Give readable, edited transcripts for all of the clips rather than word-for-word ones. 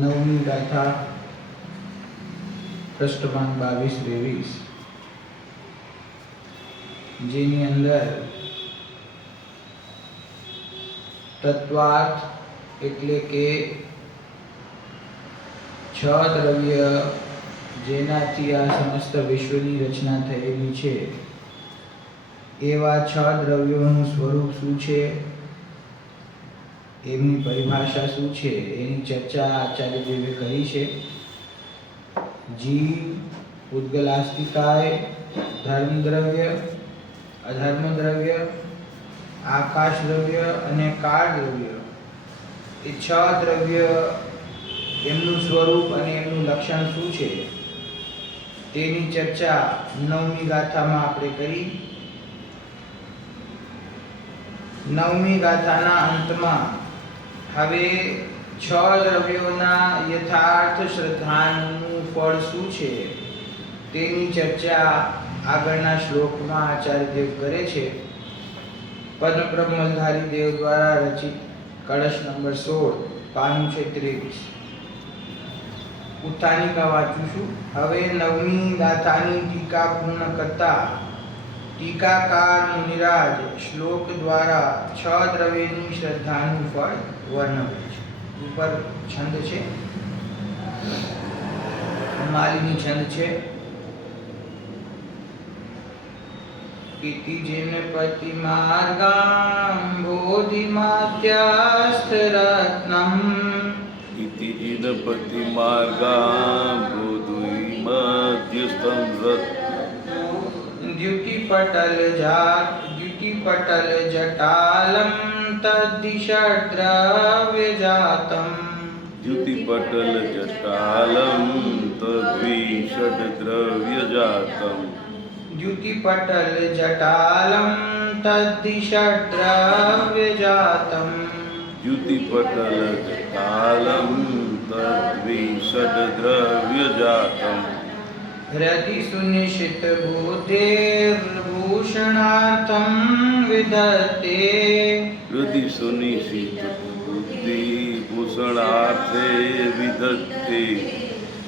નવમી ગાથા પૃષ્ઠમાંક 22-23, જેની અંદર તત્વાર્થ એટલે કે 6 દ્રવ્ય જેનાથી આ સમસ્ત વિશ્વની રચના થયેલી છે એવા 6 દ્રવ્યોનું સ્વરૂપ શું છે, એમની પરિભાષા શું છે, એની ચર્ચા આચાર્યદેવે કરી છે. જીવ, ઉદ્ગલાસ્તિકાય, ધર્મ દ્રવ્ય, અધર્મ દ્રવ્ય, આકાશ દ્રવ્ય અને કાળ દ્રવ્ય, એ 6 દ્રવ્ય એમનું સ્વરૂપ અને એમનું લક્ષણ શું છે તેની ચર્ચા 9મી ગાથામાં આપણે કરી. 9મી ગાથાના અંતમાં હવે 6 દ્રવ્યોના યથાર્થ શ્રદ્ધાનું ફળ શું છે તેની ચર્ચા આગળના શ્લોકમાં આચાર્યદેવ કરે છે. પદ્મબ્રહ્મધારી દેવ દ્વારા રચિત કળશ નંબર 16, પાનું છે 23. ઉત્થાનિકા વાંચું છું. હવે 9મી ગાથાની ટીકા પૂર્ણ કરતા ટીકાકાર મુનિરાજ શ્લોક દ્વારા 6 દ્રવ્યની શ્રદ્ધાનું ફળ વર્ણવે છે. ઉપર છંદ છે, માલિની છંદ છે. ઇતિ જેન પતિ માર્ગામ બોધિમાત્યાસ્થ રત્નમ ઇતિ જેન પતિ માર્ગામ બોધિમાત્યસ્થં રત્નમ દ્યુતિ પટલ જટાલમ તદ્દિષદ્રવ્યજાતમ દ્યુતિ પટલ જટાલમ તદ્વિષદ્રવ્યજાતમ દ્યુતિ પટલ જટાલમ તદ્દિષદ્રવ્યજાતમ દ્યુતિ પટલ જટાલમ તદ્વિષદ્રવ્યજાતમ હૃદિ સુનિશ્ચિત બુદ્ધિર્ભૂષણાર્થમ વિધત્તે હૃદિ સુનિશ્ચિત બુદ્ધિ ભૂષણાર્થે વિધત્તે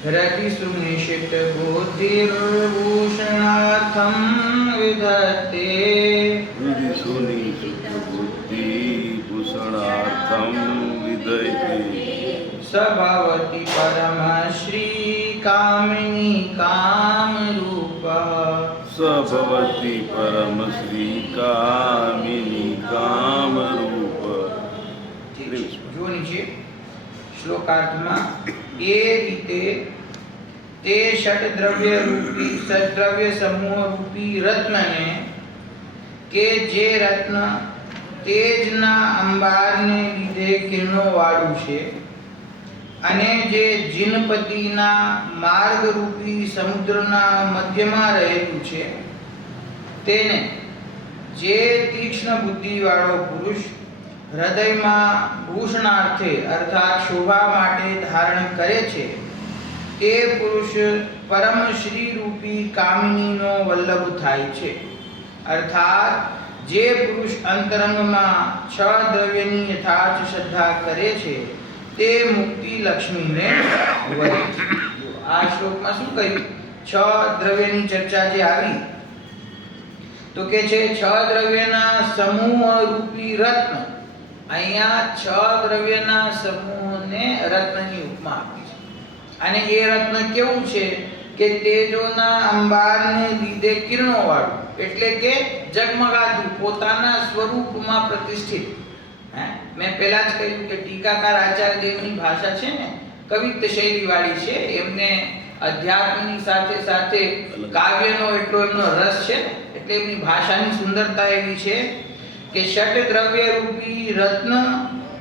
હૃદિ સુનિશ્ચિત બુદ્ધિર્ભૂષણાર્થમ વિધત્તે હૃદિ સુનિશ્ચિત બુદ્ધિ ભૂષણાર્થમ વિધત્તે સભવતિ પરમ શ્રી કામિની કામરૂપ સભવતિ પરમ શ્રી કામિની કામરૂપ. જો નીચે શ્લોકાર્થમાં એ રીતે તે ષડદ્રવ્ય રૂપી સદ્રવ્ય સમૂહ રૂપી રત્નને કે જે રત્ન તેજના અંબારને લીધે કિરણોવાળું છે અને જે જીનપતિના માર્ગરૂપી સમુદ્રના મધ્યમાં રહેલું છે, તેને જે તીક્ષ્ણ બુદ્ધિવાળો પુરુષ હૃદયમાં ભૂષણાર્થે અર્થાત શોભા માટે ધારણ કરે છે તે પુરુષ પરમ શ્રી રૂપી કામિનીનો વલ્લભ થાય છે. અર્થાત જે પુરુષ અંતરંગમાં છ દ્રવ્યની યથાર્થ શ્રદ્ધા કરે છે તે મુક્તિ લક્ષ્મીને વરે છે. આ શ્લોકમાં શું કહ્યું? છ દ્રવ્યની ચર્ચા જે આવી તો કે છે છ દ્રવ્યના સમૂહ રૂપી રત્ન. અહીંયા છ દ્રવ્યના સમૂહને રત્નની ઉપમા આપી છે. અને એ રત્ન કેવું છે કે તેજોના અંબારને લીધે કિરણોવાળું, એટલે કે ઝગમગાતું, પોતાના સ્વરૂપમાં પ્રતિષ્ઠિત. મેં પહેલા જ કહ્યું કે ટીકાકાર આચાર્ય દેવની ભાષા છે ને કવિત્વ શૈલીવાળી છે. એમને અધ્યાત્મની સાથે સાથે કાવ્યનો એટલો એમનો રસ છે ને, એટલે એમની ભાષાની સુંદરતા એવી છે કે ષટ દ્રવ્ય રૂપી રત્ન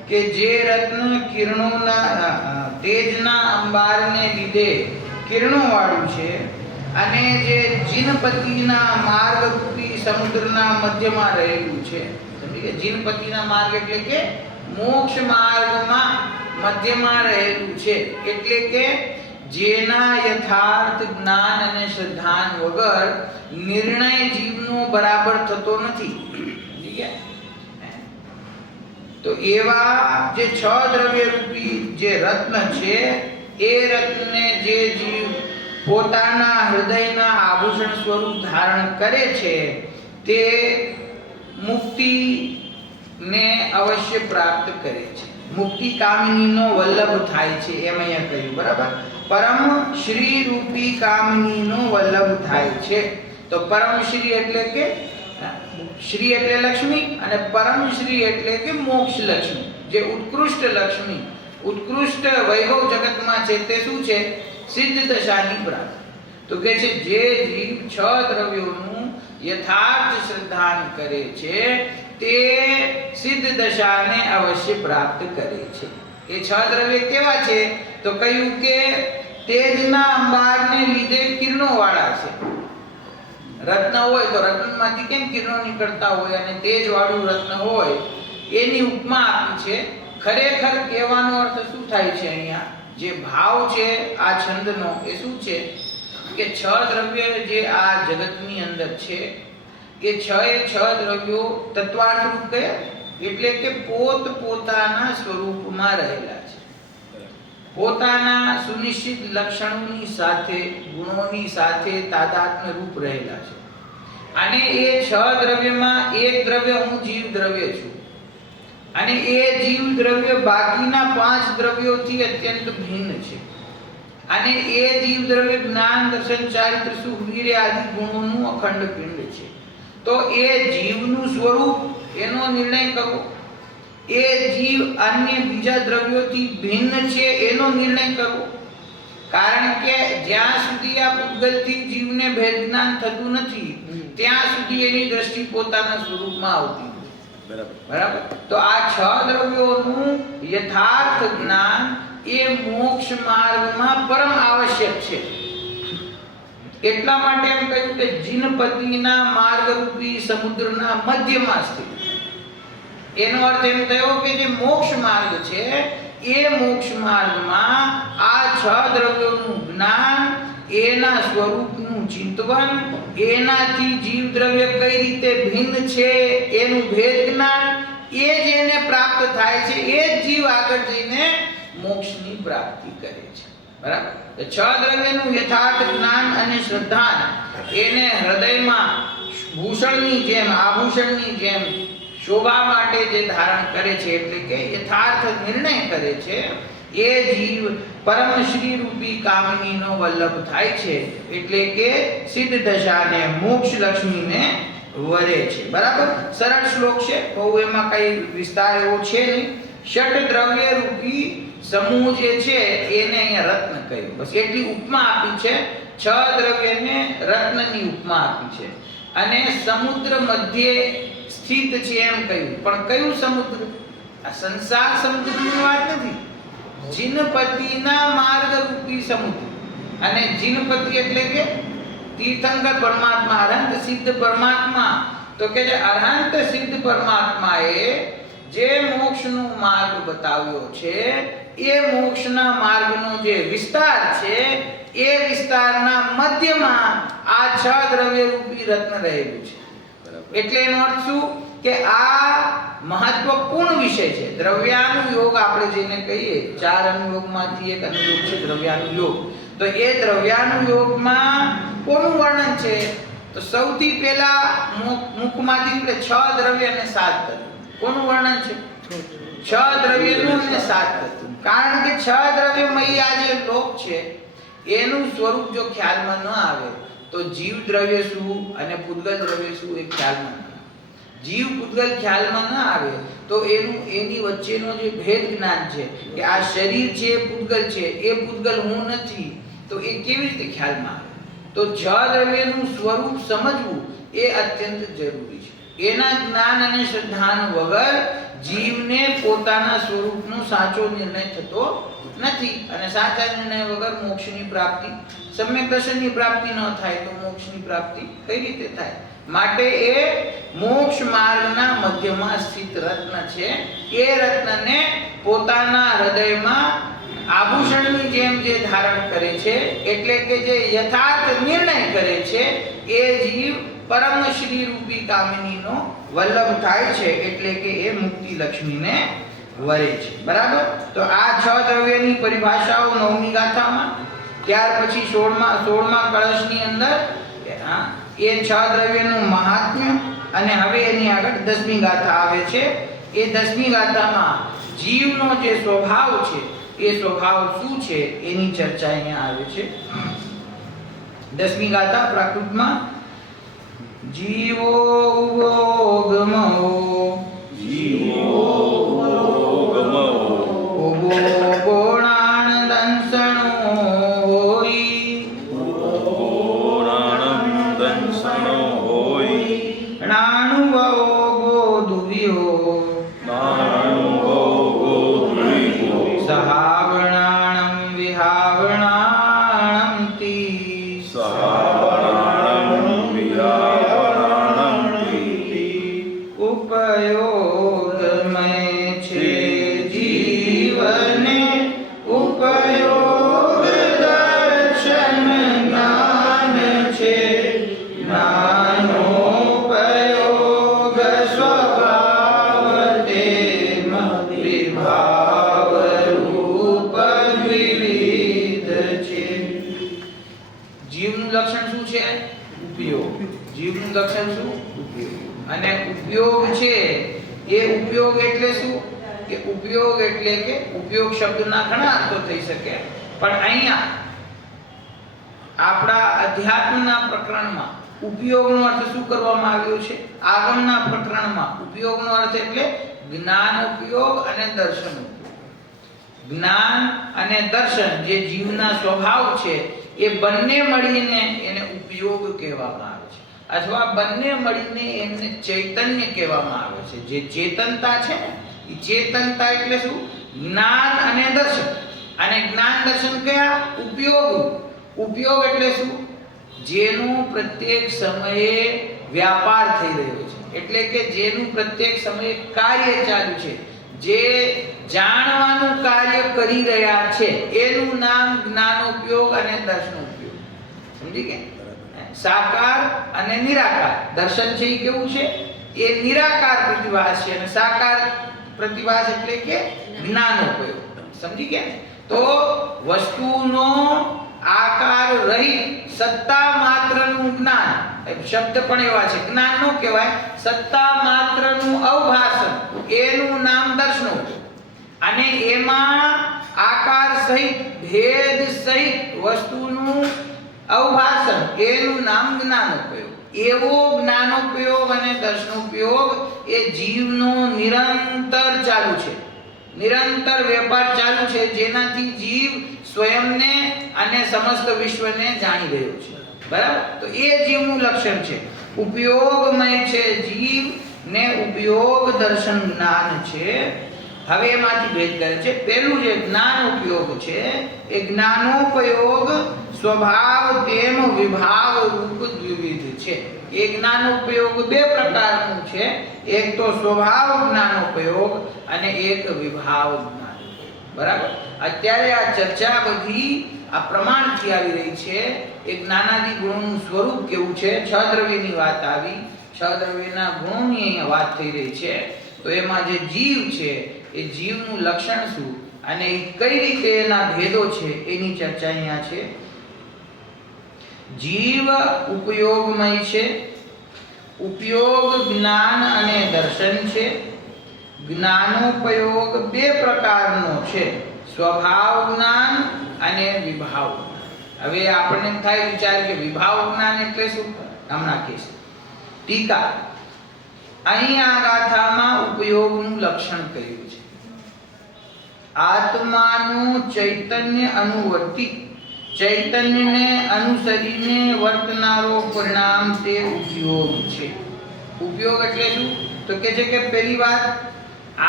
કે જે રત્ન કિરણોના તેજના અંબારને લીધે કિરણોવાળું છે અને જે જીનપતિના માર્ગ રૂપી સમુદ્રના મધ્યમાં રહેલું છે. સમજી ગયા? જીનપતિના માર્ગ એટલે કે મોક્ષ માર્ગમાં મધ્યમાં રહેલું છે, એટલે કે જેના યથાર્થ જ્ઞાન અને શ્રદ્ધાન વગર નિર્ણય જીવનો બરાબર થતો નથી. સમજી ગયા? તો એવા જે છ દ્રવ્ય રૂપી જે રત્ન છે એ રત્નને જે જીવ પોતાના હૃદયના આભૂષણ સ્વરૂપ ધારણ કરે છે તે મુક્તિને અવશ્ય પ્રાપ્ત કરે છે. મુક્તિ કામિનીનો વલ્લભ થાય છે એમ અહીંયા કહ્યું. બરાબર? પરમ શ્રી રૂપી કામિનીનો વલ્લભ થાય છે. તો પરમ શ્રી એટલે કે શ્રી એટલે લક્ષ્મી અને પરમ શ્રી એટલે કે મોક્ષ લક્ષ્મી, જે ઉત્કૃષ્ટ લક્ષ્મી, ઉત્કૃષ્ટ વૈભવ જગતમાં છે તે શું છે? સિદ્ધ દશાની પ્રાપ્તિ. તો કે છે જે જીવ છ દ્રવ્યોનું યથાર્થ શ્રદ્ધાન કરે છે તે સિદ્ધ દશાને અવશ્ય પ્રાપ્ત કરે છે. એ છ દ્રવ્ય કેવા છે? તો કહ્યું કે તેજના અંબારને લીધે કિરણોવાળા છે. રત્ન હોય તો રત્નમાંથી કેમ કિરણો નીકળતા હોય અને તેજવાળું રત્ન હોય એની ઉપમા આપી છે. ખરેખર કહેવાનો અર્થ શું થાય છે? અહીંયા જે ભાવ છે આ છંદનો એ શું છે કે છ દ્રવ્ય જે આ જગતની અંદર છે એ છ દ્રવ્યો તત્વાર્થ રૂપ કયા? એટલે કે પોત પોતાના સ્વરૂપમાં રહેલા છે, પોતાના સુનિશ્ચિત લક્ષણોની સાથે ગુણોની સાથે તાદાત્મ્ય રૂપ રહેલા છે. અને એ છ દ્રવ્યમાં એક દ્રવ્ય હું જીવ દ્રવ્ય છું અને એ જીવ દ્રવ્ય બાકીના પાંચ દ્રવ્યોથી અત્યંત ભિન્ન છે. અને એ જીવ દ્રવ્ય જ્ઞાન દર્શન ચારિત્ર સુખ વીર્ય આદિ ગુણોનું અખંડ પિંડ છે. તો એ જીવનું સ્વરૂપ એનો નિર્ણય કરવો, એ જીવ અન્ય બીજા દ્રવ્યોથી ભિન્ન છે એનો નિર્ણય કરવો. કારણ કે જ્યાં સુધી આ પૂતગલથી જીવને ભેદ જ્ઞાન થતું નથી ત્યાં સુધી એની દ્રષ્ટિ પોતાના સ્વરૂપમાં આવતી નથી. બરાબર? તો આ છ દ્રવ્યોનું યથાર્થ જ્ઞાન એ મોક્ષ માર્ગમાં પરમ આવશ્યક છે. એટલા માટે એમ કહ્યું કે જીનપતિના માર્ગરૂપી સમુદ્રના મધ્યમાં સ્થિત. એનો અર્થ એમ થયો કે જે મોક્ષ માર્ગ છે એ મોક્ષ માર્ગમાં આ છ દ્રવ્યોનું જ્ઞાન, એના સ્વરૂપનું ચિંતવન, એનાથી જીવ દ્રવ્ય કઈ રીતે ભિન્ન છે એનું ભેદ જ્ઞાન, એ જેને પ્રાપ્ત થાય છે એ જ જીવ આગળ જઈને મોક્ષની પ્રાપ્તિ કરે છે. બરાબર? તો છ દ્રવ્યનું યથાર્થ જ્ઞાન અને શ્રદ્ધા એને હૃદયમાં ભૂષણની જેમ, આભૂષણની જેમ શોભા માટે જે ધારણ કરે છે, એટલે કે યથાર્થ નિર્ણય કરે છે, એ જીવ પરમ શ્રી રૂપી કામિનીનો વલ્લભ થાય છે. એટલે કે સિદ્ધ દશાને મોક્ષ લક્ષ્મીને વરે છે. બરાબર? સરળ શ્લોક છે, બહુ એમાં કઈ વિસ્તાર એવો છે નહીં. ષટ દ્રવ્ય રૂપી સમૂહ જે છે એને અહીંયા રત્ન કહ્યું. બસ એટલી ઉપમા આપી છે. છ દ્રવ્યને રત્નની ઉપમા આપી છે અને સમુદ્ર મધ્યે સ્થિત છે એમ કહ્યું. પણ કયું સમુદ્ર? આ સંસાર સમુદ્રની વાત નથી. જીનપતિના માર્ગ રૂપી સમુદ્ર. અને જીનપતિ એટલે કે તીર્થંકર પરમાત્મા, અરહંત સિદ્ધ પરમાત્મા. તો કે જે અરહંત સિદ્ધ પરમાત્માએ જે મોક્ષનો માર્ગ બતાવ્યો છે એ મોક્ષના માર્ગનો જે વિસ્તાર છે એ વિસ્તારના મધ્યમાં આ છ દ્રવ્ય રૂપી રત્ન રહેલું છે. એટલે એનો અર્થ શું કે આ મહત્વપૂર્ણ વિષય છે. દ્રવ્યાનુયોગ આપણે જેને કહીએ, 4 અનુયોગમાંથી એક અનુયોગ છે દ્રવ્યાનુયોગ. તો એ દ્રવ્યાનુયોગમાં કોનું વર્ણન છે? તો સૌથી પહેલા મુખમાંથી એટલે 6 દ્રવ્ય અને 7 તત્વ. કોનું વર્ણન છે? 6 દ્રવ્યનું અને 7 તત્વ. કારણ કે 6 દ્રવ્યમય આ જે લોક છે એનું સ્વરૂપ જો ખ્યાલમાં ન આવે તો જીવ દ્રવ્ય શું અને પૂતગલ દ્રવ્ય શું એ ખ્યાલમાં ન આવે. જીવ પૂતગલ ખ્યાલમાં ન આવે તો એની વચ્ચેનો જે ભેદ જ્ઞાન છે કે આ શરીર છે પૂતગલ છે, એ પૂતગલ હું નથી, તો એ કેવી રીતે ખ્યાલમાં આવે? તો 6 દ્રવ્યનું સ્વરૂપ સમજવું એ અત્યંત જરૂરી છે. એના જ્ઞાન અને શ્રદ્ધાન વગર જીવને પોતાના સ્વરૂપનો સાચો નિર્ણય થતો નથી, અને સાચા નિર્ણય વગર મોક્ષની પ્રાપ્તિ, સમ્યક દર્શનની પ્રાપ્તિ ન થાય તો મોક્ષની પ્રાપ્તિ કઈ રીતે થાય? માટે એ મોક્ષ માર્ગના મધ્યમાં સ્થિત રત્ન છે. એ રત્નને પોતાના હૃદયમાં આભૂષણની જેમ જે ધારણ કરે છે, એટલે કે જે યથાર્થ નિર્ણય કરે છે, એ જીવ પરમ શ્રી રૂપી કામિનીનો વલ્લભ થાય છે, એટલે કે એ મુક્તિ લક્ષ્મીને વરે છે. બરાબર? તો આ 6 દ્રવ્યની પરિભાષાઓ 9મી ગાથામાં, ત્યાર પછી 16મા કળશની અંદર એ 6 દ્રવ્યનું મહાત્મ્ય, અને હવે એની આગળ 10મી ગાથા આવે છે. એ 10મી ગાથામાં જીવનો જે સ્વભાવ છે એ સ્વભાવ શું છે એની ચર્ચા અહીંયા આવે છે. 10મી ગાથા પ્રાકૃતમાં જીવો ગમો ઓગો ગોણાન દંસણો હોઈ નાણુવો ગોધુવ્યો સહાવણાણમ વિહાવણાણમ તી ઉપયોગમય છે જીવને ઉપયોગ દર્શન જ્ઞાન છે જ્ઞાનોપયોગ સ્વભાવ તેમ વિભાવ રૂપ દ્વિવિધ છે. જીવનું લક્ષણ શું છે? ઉપયોગ. જીવનું લક્ષણ શું? ઉપયોગ. અને ઉપયોગ છે એ ઉપયોગ એટલે શું? કે ઉપયોગ એટલે કે ઉપયોગ શબ્દના ઘણા અર્થો થઈ શકે, પણ અહીંયા આપણા અધ્યાત્મના પ્રકરણમાં ઉપયોગનો અર્થ શું કરવામાં આવ્યો છે? આગમના પ્રકરણમાં ઉપયોગનો અર્થ એટલે જ્ઞાન ઉપયોગ અને દર્શન ઉપયોગ. જ્ઞાન અને દર્શન જે જીવના સ્વભાવ છે એ બંને મળીને એને ઉપયોગ કહેવામાં આવે છે, અથવા બંને મળીને એને ચૈતન્ય કહેવામાં આવે છે. જે ચેતનતા છે ને એ ચેતનતા એટલે શું? જ્ઞાન અને દર્શન. અને જ્ઞાન દર્શન કયા? ઉપયોગ. ઉપયોગ એટલે શું? જેનું પ્રત્યેક સમયે વ્યાપાર થઈ રહ્યો છે, એટલે કે જેનું પ્રત્યેક સમયે કાર્ય ચાલુ છે, જે જાણવાનું કાર્ય કરી રહ્યા છે, એનું નામ જ્ઞાનોપયોગ અને દર્શનોપયોગ. સમજી ગયા? સાકાર અને નિરાકાર. દર્શન છે એ કેવું છે? એ નિરાકાર પ્રતિભાસ છે, અને સાકાર પ્રતિભાસ એટલે કે જ્ઞાનોપયોગ. સમજી ગયા? તો વસ્તુનો આકાર રહિત સત્તા માત્રનું જ્ઞાન, શબ્દ પણ એવા છે, જ્ઞાન નો કહેવાય, સત્તા માત્રનું અવભાષણ, એનું નામ દર્શનોપયોગ. અને એમાં આકાર સહિત ભેદ સહિત વસ્તુનું અવભાષણ, એનું નામ જ્ઞાનોપયોગ. એવો જ્ઞાનોપયોગ અને દર્શનોપયોગ એ જીવનો નિરંતર ચાલુ છે, નિરંતર વેપાર ચાલુ છે, જેનાથી જીવ સ્વયંને અને સમસ્ત વિશ્વને જાણી રહ્યો છે. બરાબર? તો એ જીવનું લક્ષણ છે. ઉપયોગમય છે જીવ ને ઉપયોગ દર્શન જ્ઞાન છે. હવે એમાંથી ભેદ કરે છે. પહેલું જે જ્ઞાનોપયોગ છે એ જ્ઞાનોપયોગ સ્વભાવ તેમ વિભાવ રૂપ દ્વિવિધ છે. એ જ્ઞાનોપયોગ બે પ્રકારનું છે. એક તો સ્વભાવ જ્ઞાનોપયોગ અને એક વિભાવ જ્ઞાન. બરાબર. અત્યારે આ ચર્ચા બધી આ પ્રમાણથી આવી રહી છે. એ જ્ઞાનાદિ ગુણોનું સ્વરૂપ કેવું છે, છ દ્રવ્યની વાત આવી, છ દ્રવ્યના ગુણોની અહીંયા વાત થઈ રહી છે. તો એમાં જે જીવ છે એ જીવનું લક્ષણ શું અને કઈ રીતે એના ભેદો છે એની ચર્ચા અહીંયા છે. જીવ ઉપયોગમય છે. ઉપયોગ જ્ઞાન અને દર્શન છે. જ્ઞાનોપયોગ બે પ્રકારનો છે, સ્વભાવ જ્ઞાન અને વિભાવ જ્ઞાન. હવે આપણને થાય વિચાર કે વિભાવ જ્ઞાન એટલે શું? હમણાં કહીશ. ટીકા અહીં આ ગાથામાં ઉપયોગનું લક્ષણ કહ્યું છે. આત્માનું ચૈતન્ય અનુવર્તી, ચૈતન્યને અનુસરીને વર્તનારો પરિણામ તે ઉપયોગ છે. ઉપયોગ એટલે શું? તો કે છે કે પહેલી વાત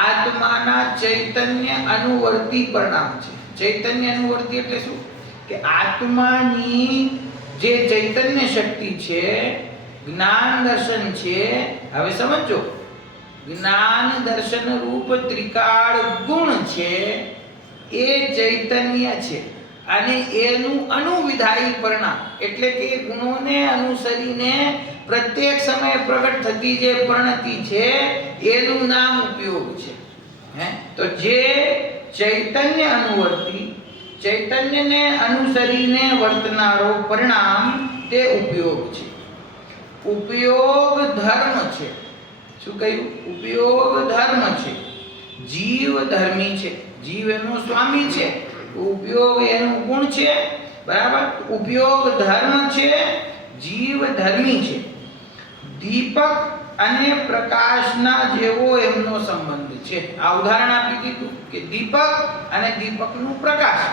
આત્માના ચૈતન્ય અનુવર્તી પરિણામ છે. ચૈતન્ય અનુવર્તી એટલે શું? કે આત્માની જે ચૈતન્ય શક્તિ છે, જ્ઞાન દર્શન છે. હવે સમજો, જ્ઞાન દર્શન રૂપ ત્રિકાળ ગુણ છે એ ચૈતન્ય છે અને એનું અનુવિધાયી પરિણામ એટલે કે ગુણોને અનુસરીને પ્રત્યેક સમયે પ્રગટ થતી જે પરિણતિ છે એનું નામ ઉપયોગ છે. તો જે ચૈતન્ય અનુવર્તી, ચૈતન્યને અનુસરીને વર્તનારો પરિણામ તે ઉપયોગ છે. ઉપયોગ ધર્મ છે. શું કહ્યું? ઉપયોગ ધર્મ છે. જીવ ધર્મી છે, જીવ એનો સ્વામી છે, ઉપયોગ એનો ગુણ છે. બરાબર. ઉપયોગ ધર્મ છે, જીવ ધર્મી છે. દીપક અને પ્રકાશના જેવો એમનો સંબંધ છે. આ ઉદાહરણ આપી દીધું કે દીપક અને દીપકનું પ્રકાશ.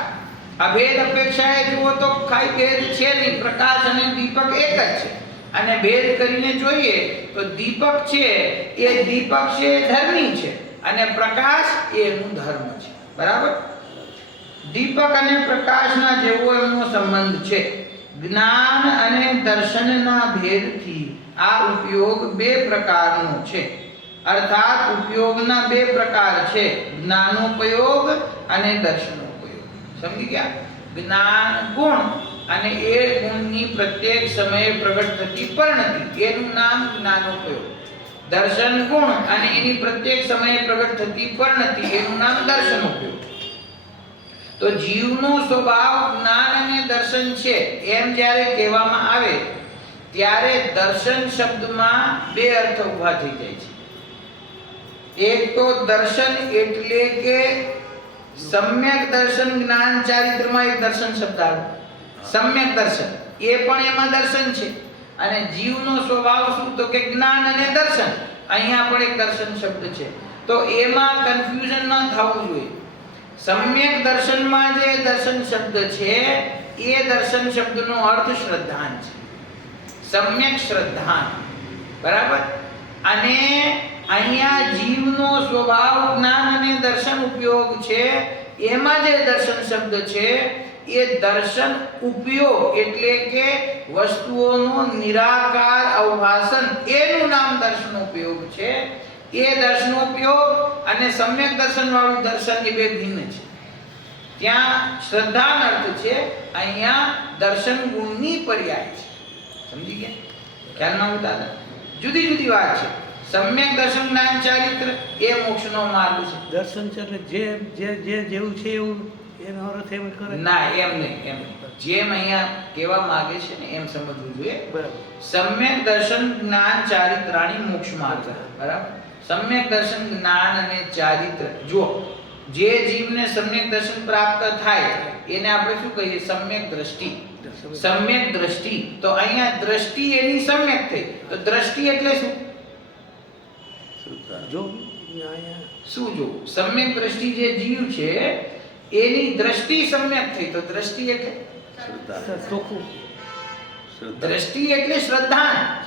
આ ભેદ અપેક્ષાએ જુઓ તો કાંઈ ભેદ છે નહીં, પ્રકાશ અને દીપક એક જ છે. અને ભેદ કરીને જોઈએ તો દીપક છે એ દીપક છે ધર્મી છે અને પ્રકાશ એનું ધર્મ છે. બરાબર. દીપક અને પ્રકાશના જેવો એમનો સંબંધ છે. જ્ઞાન અને દર્શનના ભેદથી આ ઉપયોગ બે પ્રકારનો છે. અર્થાત ઉપયોગના બે પ્રકાર છે, જ્ઞાનોપયોગ અને દર્શનોપયોગ. સમજી ગયા? જ્ઞાન ગુણ અને એ ગુણની પ્રત્યેક સમયે પ્રગટ થતી પરિણતિ એનું નામ જ્ઞાનોપયોગ. દર્શન ગુણ અને એની પ્રત્યેક સમયે પ્રગટ થતી પરિણતિ એનું નામ દર્શનોપયોગ. તો જીવનો સ્વભાવ જ્ઞાન અને દર્શન છે એમ જ્યારે કહેવામાં આવે ત્યારે દર્શન શબ્દમાં બે અર્થ ઊભા થઈ જાય છે. એક તો દર્શન એટલે કે સમ્યક દર્શન, જ્ઞાન ચારિત્રમાં એક દર્શન શબ્દ આવે, સમ્યક દર્શન, એ પણ એમાં દર્શન છે. અને જીવનો સ્વભાવ શું? તો કે જ્ઞાન અને દર્શન. અહીંયા પણ એક દર્શન શબ્દ છે. તો એમાં કન્ફ્યુઝન ન થવું જોઈએ. સમ્યક દર્શનમાં જે દર્શન શબ્દ છે એ દર્શન શબ્દનો અર્થ શ્રદ્ધાન છે. સમ્યક શ્રદ્ધાન. બરાબર. અને અહીંયા જીવનો સ્વભાવ જ્ઞાન અને દર્શન ઉપયોગ છે. એમાં જે દર્શન શબ્દ છે એ દર્શન ઉપયોગ એટલે કે વસ્તુઓનો નિરાકાર અવભાસન એનું નામ દર્શનોપયોગ છે. એ દર્શનોપયોગ અને સમ્યક દર્શન વાળું દર્શન એ બે ભિન્ન છે. ત્યાં શ્રદ્ધાનો અર્થ છે, અહીંયા દર્શન ગુણની પર્યાય છે. સમજી ગયા? ખ્યાલમાં ઉતારા જુદી જુદી વાત છે. સમ્યક દર્શન જ્ઞાન ચારિત્ર એ મોક્ષનો માર્ગ છે. દર્શન છે એટલે જે જે જે જેવું છે એવું એનો અર્થ એમ કરે ના, એમ નહીં. એમ જેમ અહીંયા કહેવા માંગે છે ને એમ સમજવું જોઈએ. બરાબર. સમ્યક દર્શન જ્ઞાન ચારિત્રાણી મોક્ષ માર્ગ. બરાબર. સમ્યક દર્શન જ્ઞાન અને ચારિત્ર. જો જે જીવને સમ્યક દર્શન પ્રાપ્ત થાય એને આપણે શું કહીએ? સમ્યક દ્રષ્ટિ. સમ્યક દ્રષ્ટિ. તો અહીંયા દ્રષ્ટિ એની સમ્યક થઈ. તો દ્રષ્ટિ એટલે શું? જો અહીંયા શું જો? સમ્યક દ્રષ્ટિ જે જીવ છે એની દ્રષ્ટિ સમ્યક થઈ. તો દ્રષ્ટિ એટલે ચોખ્ખું દ્રષ્ટિ એટલે શ્રદ્ધા.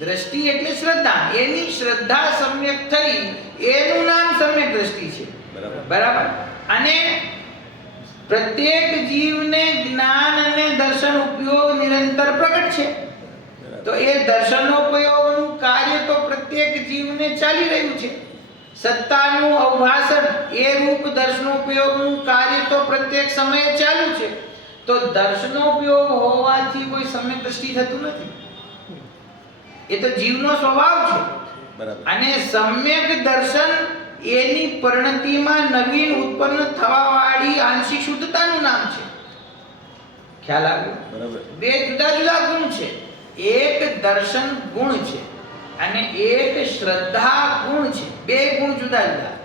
દ્રષ્ટિ એટલે શ્રદ્ધા. એની શ્રદ્ધા સમ્યક થઈ એનું નામ સમ્યક દ્રષ્ટિ છે. બરાબર. અને પ્રત્યેક જીવને જ્ઞાન અને દર્શન ઉપયોગ નિરંતર પ્રગટ છે. તો એ દર્શનોપયોગનું કાર્ય તો પ્રત્યેક જીવને ચાલી રહ્યું છે. સત્તાનું અવભાષણ એ રૂપ દર્શનોપયોગનું કાર્ય તો પ્રત્યેક સમયે ચાલુ છે. તો દર્શનોપયોગ હોવાથી કોઈ સમ્યક દ્રષ્ટિ થતું નથી. એ તો જીવનો સ્વભાવ છે. બરાબર. અને સમ્યક દર્શન એની પરિણતિમાં નવીન ઉત્પન્ન થવાવાળી આંશિક શુદ્ધતાનું નામ છે. ખ્યાલ આવ્યો? બરાબર. બે જુદા જુદા ગુણ છે. એક દર્શન ગુણ છે અને એક શ્રદ્ધા ગુણ છે. બે ગુણ જુદા જુદા.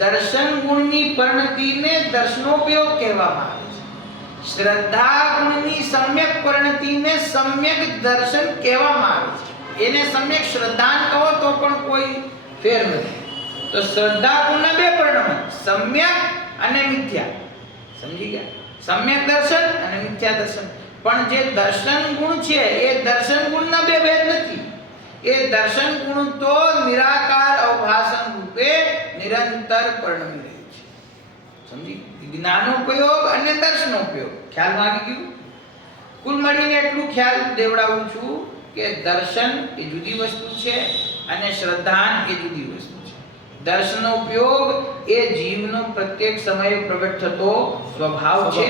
દર્શન ગુણની પરિણતિને દર્શનોપયોગ કહેવામાં આવે છે. શ્રદ્ધા ગુણની સમ્યક પરિણતિને સમ્યક દર્શન કહેવામાં આવે છે. એને સમ્યક શ્રદ્ધાન કહો તો પણ કોઈ ફેર નથી. તો શ્રદ્ધા ગુણના બે પરિણામ, સમ્યક અને મિથ્યા. સમજી ગયા? સમ્યક દર્શન અને મિથ્યા દર્શન. પણ જે દર્શન ગુણ છે એ દર્શન ગુણના બે ભેદ નથી. એ દર્શન ગુણ તો નિરાકાર અવભાષણ રૂપે નિરંતર પરિણમી રહ્યું છે. સમજી? જ્ઞાનોપયોગ અને દર્શનોપયોગ ખ્યાલમાં આવી ગયું. કુલ મળીને એટલું ખ્યાલ દેવડાવું છું કે દર્શન એ જુદી વસ્તુ છે અને શ્રદ્ધાન એ જુદી વસ્તુ છે. દર્શનનો ઉપયોગ એ જીવનો પ્રત્યેક સમયે પ્રગટ થતો સ્વભાવ છે,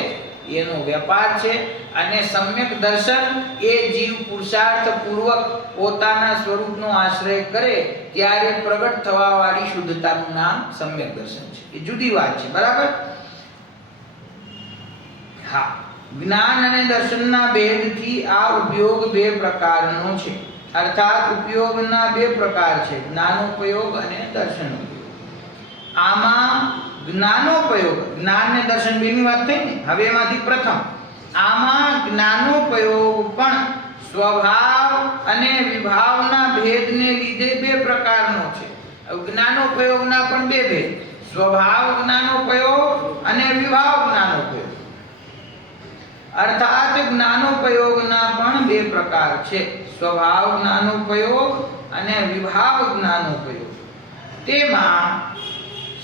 એનો વેપાર છે. અને સમ્યક દર્શન એ જીવ પુરુષાર્થ પૂર્વક પોતાના સ્વરૂપનો આશ્રય કરે ત્યારે પ્રગટ થવા વાળી શુદ્ધતાનું નામ સમ્યક દર્શન છે. એ જુદી વાત છે. બરાબર? હા. જ્ઞાન અને દર્શનના ભેદથી આ ઉપયોગ બે પ્રકારનો છે. અર્થાત ઉપયોગના બે પ્રકાર છે, જ્ઞાનોપયોગ અને દર્શનોપયોગ. આમાં જ્ઞાનોપયોગ, જ્ઞાન અને દર્શન બેની વાત થઈ ને. હવે એમાંથી પ્રથમ, આમાં જ્ઞાનોપયોગ પણ સ્વભાવ અને વિભાવના ભેદને લીધે બે પ્રકારનો છે. જ્ઞાનોપયોગના પણ બે ભેદ, સ્વભાવ જ્ઞાનોપયોગ અને વિભાવ જ્ઞાનોપયોગ. અર્થાત જ્ઞાનોપયોગના પણ બે પ્રકાર છે, સ્વભાવ જ્ઞાનોપયોગ અને વિભાવ જ્ઞાનોપયોગ. તેમાં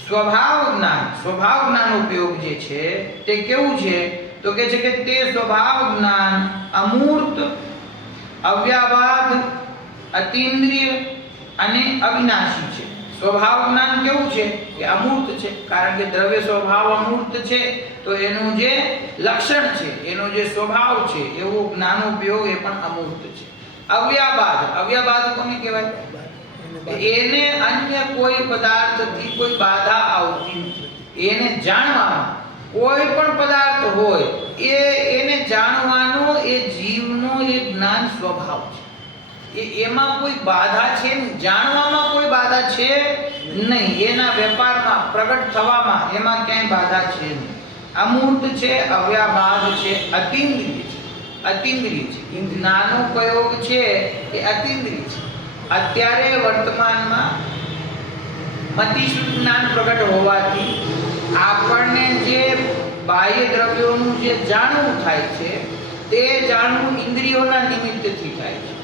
સ્વભાવ જ્ઞાનોપયોગ જે છે તે કેવું છે? તો કે છે કે તે સ્વભાવ જ્ઞાન અમૂર્ત, અવ્યાબાદ, અતીન્દ્રિય અને અવિનાશી છે. સ્વભાવ જ્ઞાન કેવું છે? કે અમૂર્ત છે, કારણ કે દ્રવ્ય સ્વભાવ અમૂર્ત છે. તો એનું જે લક્ષણ છે, એનો જે સ્વભાવ છે, એવો જ્ઞાનોપયોગ એ પણ અમૂર્ત છે. અવ્યાબાદ કોને કહેવાય? એને અન્ય કોઈ પદાર્થથી કોઈ બાધા આવતી નથી. એને જાણવામાં કોઈ પણ પદાર્થ હોય એને જાણવાનો એ જીવનો એ જ્ઞાન સ્વભાવ છે. એમાં કોઈ બાધા છે નહીં, જાણવામાં કોઈ બાધા છે નહીં. એના વેપારમાં પ્રગટ થવામાં એમાં ક્યાંય બાધા છે નહીં. અમૂર્ત છે, અવ્યાબાદ છે, અતીન્દ્રિય છે. જ્ઞાનોપયોગ છે એ અતીન્દ્રિય છે. અત્યારે વર્તમાનમાં મતિશુદ્ધ જ્ઞાન પ્રગટ હોવાથી આપણને જે બાહ્ય દ્રવ્યોનું જે જાણવું થાય છે તે જાણવું ઇન્દ્રિયોના નિમિત્તથી થાય છે.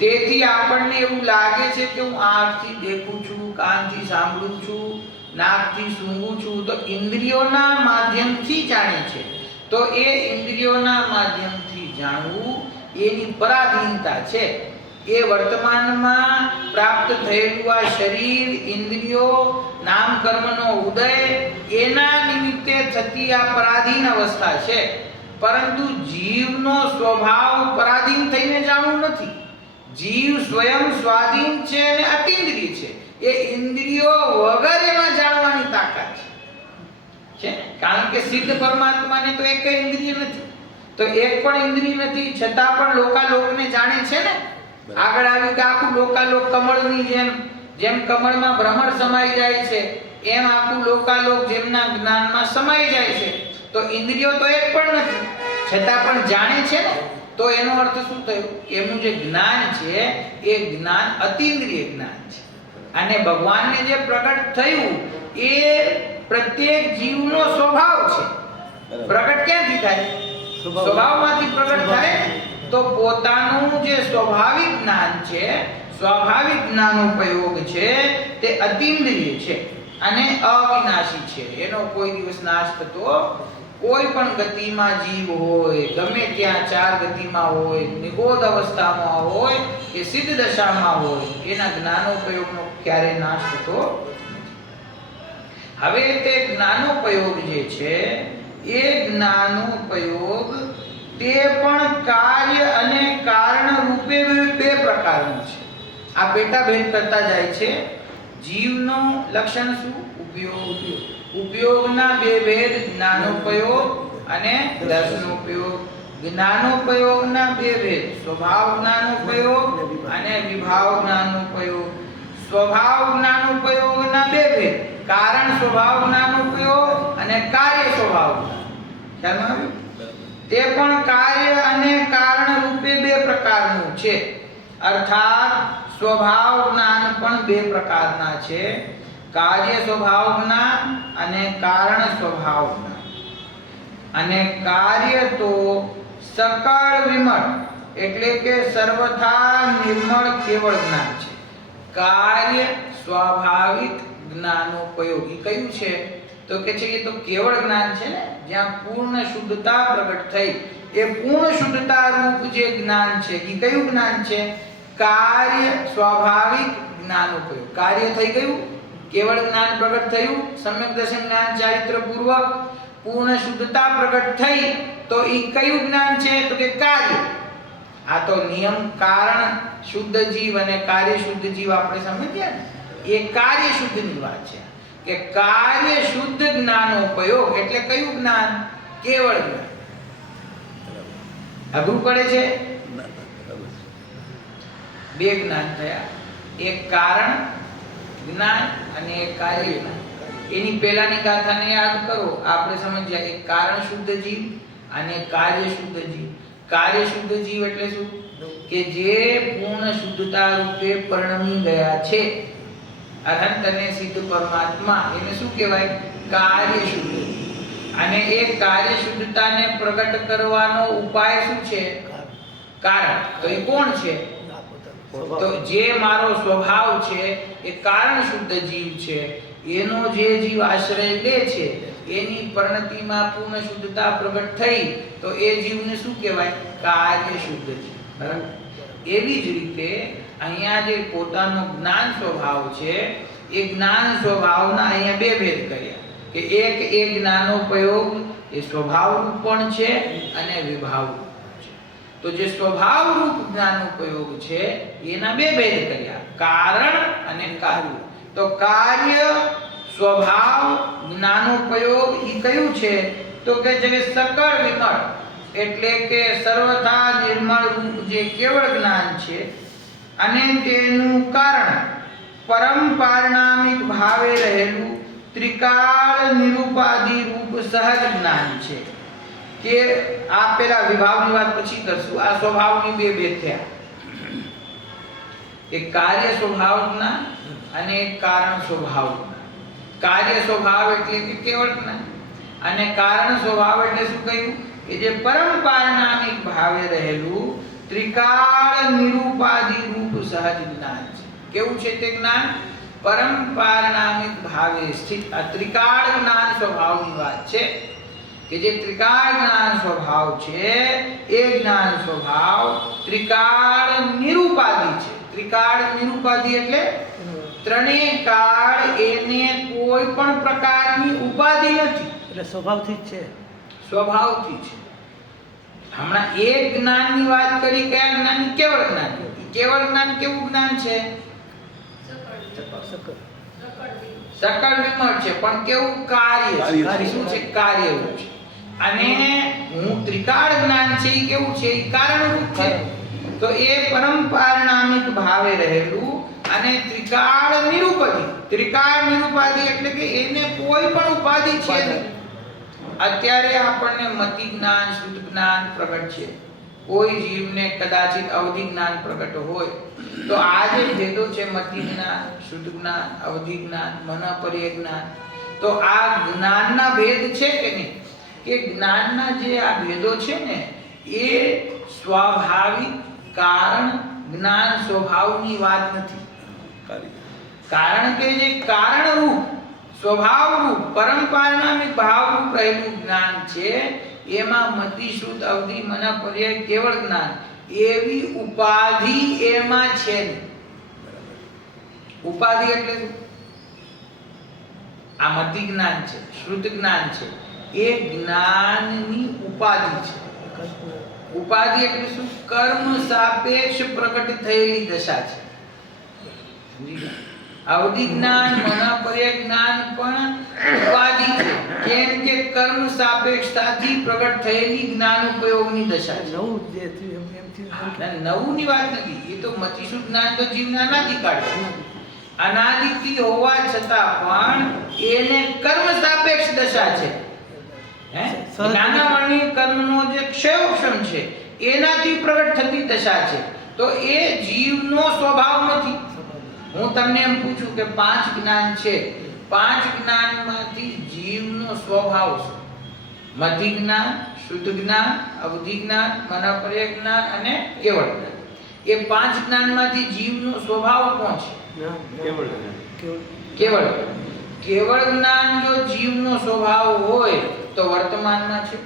તેથી આપણને એવું લાગે છે કે હું આંખથી દેખું છું, કાનથી સાંભળું છું, નાકથી સૂંઘું છું, તો ઇન્દ્રિયોના માધ્યમથી જાણે છે. તો એ ઇન્દ્રિયોના માધ્યમથી જાણવું એની પરાધીનતા છે. એ વર્તમાનમાં પ્રાપ્ત થયેલું આ શરીર, ઇન્દ્રિયો, નામ કર્મનો ઉદય એના નિમિત્તે થતી આ પરાધીન અવસ્થા છે. પરંતુ જીવનો સ્વભાવ પરાધીન થઈને જાણવું નથી. જીવ સ્વયં સ્વાધીન છે અને અતીન્દ્રિય છે. એ ઇન્દ્રિયો વગર એમાં જાણવાની તાકાત છે. કારણ કે સિદ્ધ પરમાત્માને તો એક ઇન્દ્રિય નથી, તો એક પણ ઇન્દ્રિય નથી, છતાં પણ લોકાલોકને જાણે છે ને. આગળ આવી કે આખું લોકાલોક કમળની જેમ કમળમાં ભ્રમર સમાઈ જાય છે, એમ આખું લોકાલોક જેમના જ્ઞાનમાં સમાઈ જાય છે. તો ઇન્દ્રિયો તો એક પણ નથી, છતાં પણ જાણે છે ને. તો એનો અર્થ શું થયો? એનું જે જ્ઞાન છે એ જ્ઞાન અતીન્દ્રિય જ્ઞાન છે. અને ભગવાનને જે પ્રગટ થયું એ પ્રત્યેક જીવનો સ્વભાવ છે. પ્રગટ ક્યાંથી થાય? સ્વભાવમાંથી પ્રગટ થાય. તો પોતાનું જે સ્વાભાવિક જ્ઞાન છે, સ્વાભાવિક જ્ઞાનોપયોગ છે તે અતીન્દ્રિય છે. અને અવિનાશી છે. એનો કોઈ દિવસ નાશ થતો કોઈ પણ ગતિમાં જીવ હોય, ગમે ત્યાં ચાર ગતિમાં હોય, નિબોધ અવસ્થામાં હોય કે સિદ્ધ દશામાં હોય, એના જ્ઞાનોપયોગનો ક્યારે નાશ થતો નથી. હવે તે જ્ઞાનોપયોગ જે છે એ જ્ઞાનોપયોગ તે પણ કાર્ય અને કારણ રૂપે બે પ્રકારનું છે. આ પેટા ભેદ કરતા જાય છે. જીવનું લક્ષણ શું? ઉપયોગ. ઉપયોગના બે ભેદ, જ્ઞાનોપયોગ અને દર્શનોપયોગ. જ્ઞાનોપયોગના બે ભેદ, સ્વભાવ જ્ઞાનોપયોગ અને વિભાવ જ્ઞાનોપયોગ. સ્વભાવ જ્ઞાનોપયોગના બે ભેદ, કારણ સ્વભાવ જ્ઞાનોપયોગ અને કાર્ય સ્વભાવ જ્ઞાન. ખ્યાલમાં આવ્યું? તે પણ કાર્ય અને કારણ રૂપે બે પ્રકારનું છે. અર્થાત સ્વભાવ જ્ઞાન પણ બે પ્રકારના છે, કાર્ય સ્વભાવ જ્ઞાન અને કારણ સ્વભાવ જ્ઞાન. અને કાર્ય તો સકળ વિમળ એટલે કે સર્વથા નિર્મળ કેવળ જ્ઞાન છે. કાર્ય સ્વાભાવિક જ્ઞાનોપયોગી કયું છે? તો કે છે એ તો કેવળ જ્ઞાન છે ને, જ્યાં પૂર્ણ શુદ્ધતા પ્રગટ થઈ. એ પૂર્ણ શુદ્ધતા રૂપ જે જ્ઞાન છે એ કયું જ્ઞાન છે? કાર્ય સ્વાભાવિક જ્ઞાનોપયોગ. કાર્ય થઈ ગયું, કેવળ જ્ઞાન પ્રગટ થયું, સમ્યક દર્શન જ્ઞાન ચારિત્ર પૂર્વક પૂર્ણ શુદ્ધતા પ્રગટ થઈ. તો એ કયું જ્ઞાન છે? તો કે કાર્ય. આ તો નિયમ કારણ શુદ્ધ જીવ અને કાર્ય શુદ્ધ જીવ આપણે સમજ્યા ને, એ કાર્ય શુદ્ધની વાત છે કે કાર્ય શુદ્ધ જ્ઞાનોપયોગ એટલે કયું જ્ઞાન? કેવળ જ્ઞાન. અઘરું પડે છે? બે જ્ઞાન થયા, એક કારણ જ્ઞાન અને એક કાર્ય જ્ઞાન. એની પહેલાની ગાથાને યાદ કરો. આપણે સમજ્યા એક કારણ શુદ્ધ જીવ અને કાર્ય શુદ્ધ જીવ. કાર્ય શુદ્ધ જીવ એટલે શું? કે જે પૂર્ણ શુદ્ધતા રૂપે પરિણમી ગયા છે, અનંત અને સિદ્ધ પરમાત્મા, એને શું કહેવાય? કાર્ય શુદ્ધ. અને એ કાર્ય શુદ્ધતાને પ્રગટ કરવાનો ઉપાય શું છે? કારણ. તો એ કોણ છે? તો જે મારો સ્વભાવ છે એ કારણ શુદ્ધ જીવ છે. એનો જે જીવ આશ્રય લે છે, એની પરિણતિમાં પૂર્ણ શુદ્ધતા પ્રગટ થઈ, તો એ જીવને શું કહેવાય? કાર્ય શુદ્ધ જીવ. બરાબર? એવી જ રીતે અહીંયા જે પોતાનો જ્ઞાન સ્વભાવ છે, એ જ્ઞાન સ્વભાવના અહીંયા બે ભેદ કર્યા કે એક એ જ્ઞાનોપયોગ એ સ્વભાવ રૂપ પણ છે અને વિભાવ રૂપ છે. તો જે સ્વભાવ રૂપ જ્ઞાનોપયોગ છે એના બે ભેદ કર્યા, કારણ અને કાર્ય. તો કાર્ય સ્વભાવ જ્ઞાનોપયોગ એ કયું છે? તો કે જે સકળ વિમળ એટલે કે સર્વથા નિર્મળ રૂપ જે કેવળ જ્ઞાન છે, અને તેનું કારણ પરમ પારણામિક ભાવે રહેલું ત્રિકાળ નિરૂપાદી રૂપ સહજ જ્ઞાન છે. કે આ પેલા વિભાવની વાત પછી કરશું. આ સ્વભાવની બે ભેદ થયા, એક કાર્ય સ્વભાવ જ્ઞાન અને એક કારણ સ્વભાવ જ્ઞાન. કાર્ય સ્વભાવ એટલે કે કેવળ જ્ઞાન અને કારણ સ્વભાવ એટલે શું કહ્યું? કે જે પરમ પારણામિક ભાવે રહેલું ત્રિકાળ નિરૂપાદી રૂપ સહજ જ્ઞાન છે. કેવું છે તે જ્ઞાન? પરમ પારણામિક ભાવે સ્થિત. આ ત્રિકાળ જ્ઞાન સ્વભાવની વાત છે કે જે ત્રિકાળ જ્ઞાન સ્વભાવ છે એ જ્ઞાન સ્વભાવ ત્રિકાળ નિરૂપાદી છે. ત્રિકાળ નિરૂપાદી એટલે ત્રણેય કાળ એને કોઈ પણ પ્રકારની ઉપાધિ નથી, એટલે સ્વભાવથી જ છે. સ્વભાવથી છે. હમણાં એક જ્ઞાનની વાત કરી, કયા જ્ઞાનની? કેવળ જ્ઞાન. કેવળ જ્ઞાન કેવું જ્ઞાન છે? સકળ વિમળ છે, પણ કેવું? કાર્ય છે. શું છે? કાર્ય રૂપ છે. અને હું ત્રિકાળ જ્ઞાન છે એ કેવું છે? એ કારણ રૂપ છે. તો એ પરમ પારણામિક ભાવે રહેલું અને ત્રિકાળ નિરૂપાદી. ત્રિકાળ નિરૂપાદી એટલે કે એને કોઈ પણ ઉપાધિ છે નહીં. અત્યારે આપણને મતિ જ્ઞાન શુદ્ધ જ્ઞાન પ્રગટ છે, કોઈ જીવને કદાચિત અવધિ જ્ઞાન પ્રગટ હોય, તો આ જે ભેદો છે મતિ જ્ઞાન, શુદ્ધ જ્ઞાન, અવધિ જ્ઞાન, મનપર્ય જ્ઞાન, તો આ જ્ઞાનના ભેદ છે કે નહીં? કે જ્ઞાનના જે આ ભેદો છે ને એ સ્વાભાવિક કારણ જ્ઞાન સ્વભાવની વાત નથી. કારણ કે જે કારણ રૂપ સ્વભાવરૂપ પરમ પારણામિક ભાવરૂપ રહેલું જ્ઞાન છે, એમાં મતિ શ્રુત અવધિ મન પર્યાય કેવળ જ્ઞાન એવી ઉપાધિ એમાં છે નહીં. ઉપાધિ એટલે શું? આ મતિ જ્ઞાન છે, શ્રુત જ્ઞાન છે, એ જ્ઞાનની ઉપાધિ છે. ઉપાધિ એટલે શું? કર્મ સાપેક્ષ પ્રગટ થયેલી દશા છે. સમજી ગયા? અવધિ જ્ઞાન મનોપર્ય જ્ઞાન પણ ઉપાધિ છે, કેમ કે કર્મ સાપેક્ષતાથી પ્રગટ થયેલી જ્ઞાન ઉપયોગની દશા છે. નવું જે થયું એમ થયું. નવુંની વાત નથી, એ તો મતિશુદ્ધ જ્ઞાન તો જીવના અનાદિ કાળે અનાદિથી હોવા છતાં પણ એને કર્મ સાપેક્ષ દશા છે. જ્ઞાનાવરણીય કર્મનો જે ક્ષયોક્ષમ છે એનાથી પ્રગટ થતી દશા છે. તો એ જીવનો સ્વભાવ નથી. હું તમને એમ પૂછું કે 5 જ્ઞાન છે, 5 જ્ઞાનમાંથી જીવનો સ્વભાવ છે. મતિ જ્ઞાન, શુદ્ધ જ્ઞાન, અવધિ જ્ઞાન, મનોપર્ય જ્ઞાન અને કેવળ જ્ઞાન. એ 5 જ્ઞાનમાંથી જીવનો સ્વભાવ કોણ છે? કેવળ. કેવળ જ્ઞાન જો જીવનો સ્વભાવ હોય તો વર્તમાનમાં છે.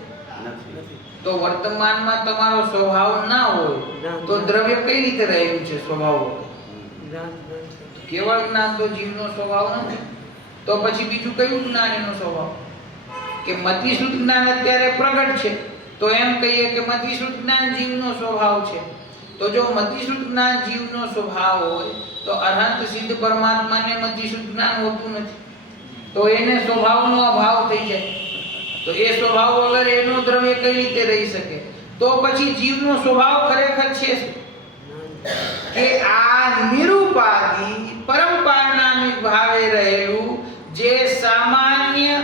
તો વર્તમાનમાં તમારો સ્વભાવ ના હોય તો દ્રવ્ય કઈ રીતે રહેલું છે સ્વભાવ? કેવળ જ્ઞાન તો જીવનો સ્વભાવ નથી. તો પછી બીજું કયું જ્ઞાન એનો સ્વભાવ? કે મતિશુદ્ધ જ્ઞાન અત્યારે પ્રગટ છે, તો એમ કહીએ કે મતિશુદ્ધ જ્ઞાન જીવનો સ્વભાવ છે. તો જો મતિશુદ્ધ જ્ઞાન જીવનો સ્વભાવ હોય તો અર્હંત સિદ્ધ પરમાત્માને મતિશુદ્ધ જ્ઞાન હોતું નથી. તો એને સ્વભાવનો અભાવ થઈ જાય. તો એ સ્વભાવ વગર એનો દ્રવ્ય કઈ રીતે રહી શકે? તો પછી જીવનો સ્વભાવ ખરેખર છે કે આ નિરૂપાધિ પરમ પારણામિક ભાવે રહેલું જે સામાન્ય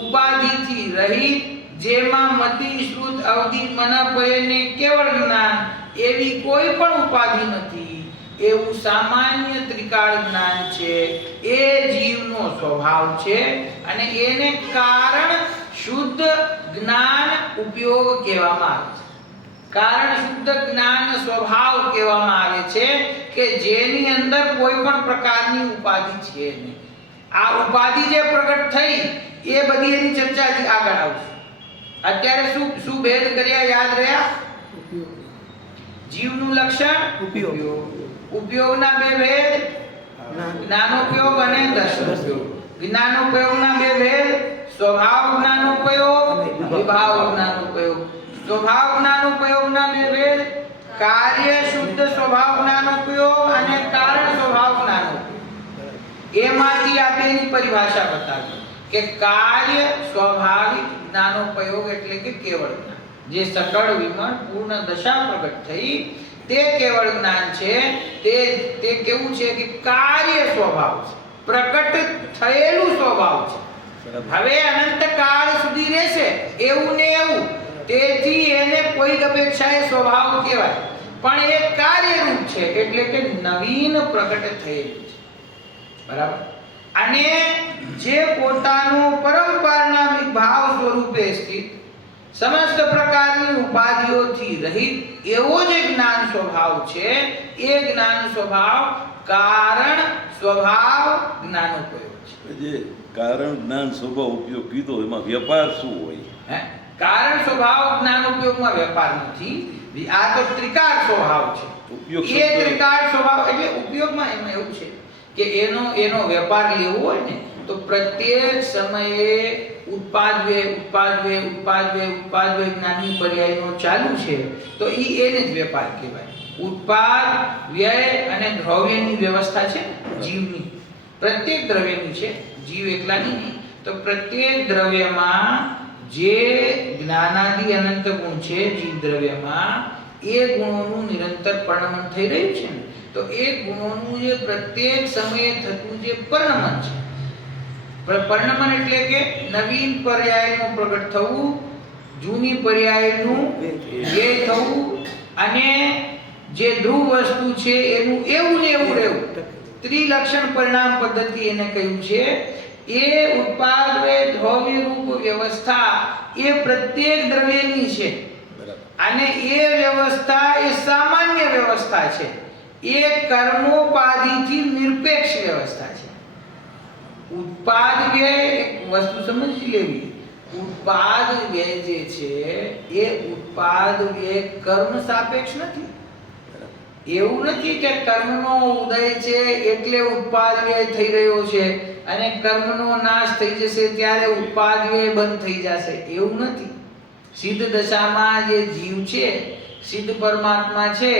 ઉપાધિથી રહિત, જેમાં મતિ શ્રુત અવધિ મનોપર્યને કેવળ જ્ઞાન એવી કોઈ પણ ઉપાધિ નથી, એવું સામાન્ય ત્રિકાળ જ્ઞાન છે. એ જીવનો સ્વભાવ છે અને એને કારણ શુદ્ધ જ્ઞાન ઉપયોગ કહેવામાં આવે છે. કારણ શુદ્ધ જ્ઞાન સ્વભાવ કહેવામાં આવે છે કે જેની અંદર કોઈ પણ પ્રકારની ઉપાધિ છે નહીં. આ ઉપાધિ જે પ્રગટ થઈ એ બધી એની ચર્ચા આગળ આવશે. અત્યારે શું ભેદ કર્યા? યાદ રહ્યા? જીવનું લક્ષણ ઉપયોગ. ઉપયોગના 2 ભેદ, જ્ઞાનોપયોગ અને દર્શનોપયોગ. જ્ઞાનોપયોગના 2 ભેદ, સ્વભાવ જ્ઞાનોપયોગ, વિભાવ જ્ઞાનોપયોગ. સ્વભાવ જ્ઞાનોપયોગના 2 ભેદ, કાર્ય શુદ્ધ સ્વભાવ જ્ઞાનોપયોગ અને કારણ સ્વભાવ જ્ઞાનોપયોગ. એમાંથી આપેલી પરિભાષા બતાવી કે કાર્ય સ્વાભાવિક જ્ઞાનોપયોગ એટલે કે કેવળ જ્ઞાન, જે સકળ વિમળ પૂર્ણ દશા પ્રગટ થઈ તે કેવળ જ્ઞાન છે. તે કેવું છે કે કાર્ય સ્વભાવ છે, પ્રગટ થયેલું સ્વભાવ છે. હવે અનંત કાળ સુધી રહેશે એવું ને એવું. તેથી એને કોઈ અપેક્ષાએ સ્વભાવ કહેવાય, પણ એ કાર્યરૂપ છે એટલે કે નવીન પ્રગટ થયેલું છે. બરાબર? અને જે પોતાનો પરમ પારણામિક ભાવ સ્વરૂપે સ્થિત, સમસ્ત પ્રકારની ઉપાધિઓથી રહિત એવો જે જ્ઞાન સ્વભાવ છે, એ જ્ઞાન સ્વભાવ કારણ સ્વભાવ જ્ઞાનોપયોગ છે. જે કારણ જ્ઞાન સ્વભાવ ઉપયોગ કીધો એમાં વેપાર શું હોય? કારણ સ્વભાવ જ્ઞાન ઉપયોગમાં વેપાર નથી. આ તો ત્રિકાળ સ્વભાવ છે. એ ત્રિકાળ સ્વભાવ એટલે ઉપયોગમાં એમાં એવું છે કે એનો વેપાર લેવો હોય ને તો પ્રત્યેક સમયે ઉત્પાદવે જ્ઞાનની પર્યાયનો ચાલુ છે તો એને જ વેપાર કહેવાય. ઉત્પાદ, વ્યય અને દ્રવ્યની વ્યવસ્થા છે જીવની. પ્રત્યેક દ્રવ્યની છે, જીવ એકલાની નહીં. તો પ્રત્યેક દ્રવ્યમાં જે જ્ઞાનાદિ અનંત ગુણ છે જીવ દ્રવ્યમાં, એ ગુણોનું નિરંતર પરિણમન થઈ રહ્યું છે ને. તો એ ગુણોનું જે પ્રત્યેક સમયે થતું જે પરિણમન છે, પરિણમન એટલે કે નવીન પર્યાયનું પ્રગટ થવું, જૂની પર્યાયનું વ્યય થવું અને જે ધ્રુવ વસ્તુ છે એનું એવું ને એવું રહેવું. ત્રિલક્ષણ પરિણામ પદ્ધતિ એને કહ્યું છે. એ ઉત્પાદ દ્રવ્ય રૂપ વ્યવસ્થા એ પ્રત્યેક દ્રવ્યની છે અને એ વ્યવસ્થા એ સામાન્ય વ્યવસ્થા છે. એ કર્મોપાધિથી નિરપેક્ષ વ્યવસ્થા છે. ઉત્પાદ વ્યય એક વસ્તુ સમજી લેવી. ઉત્પાદ વ્યય જે છે એ ઉત્પાદ વ્યય કર્મ સાપેક્ષ નથી. એવું નથી કે કર્મનો ઉદય છે એટલે ઉત્પાદ વ્યય થઈ રહ્યો છે અને કર્મનો નાશ થઈ જશે ત્યારે ઉત્પાદ વ્યય બંધ થઈ જશે, એવું નથી. સિદ્ધ દશામાં જે જીવ છે, સિદ્ધ પરમાત્મા છે,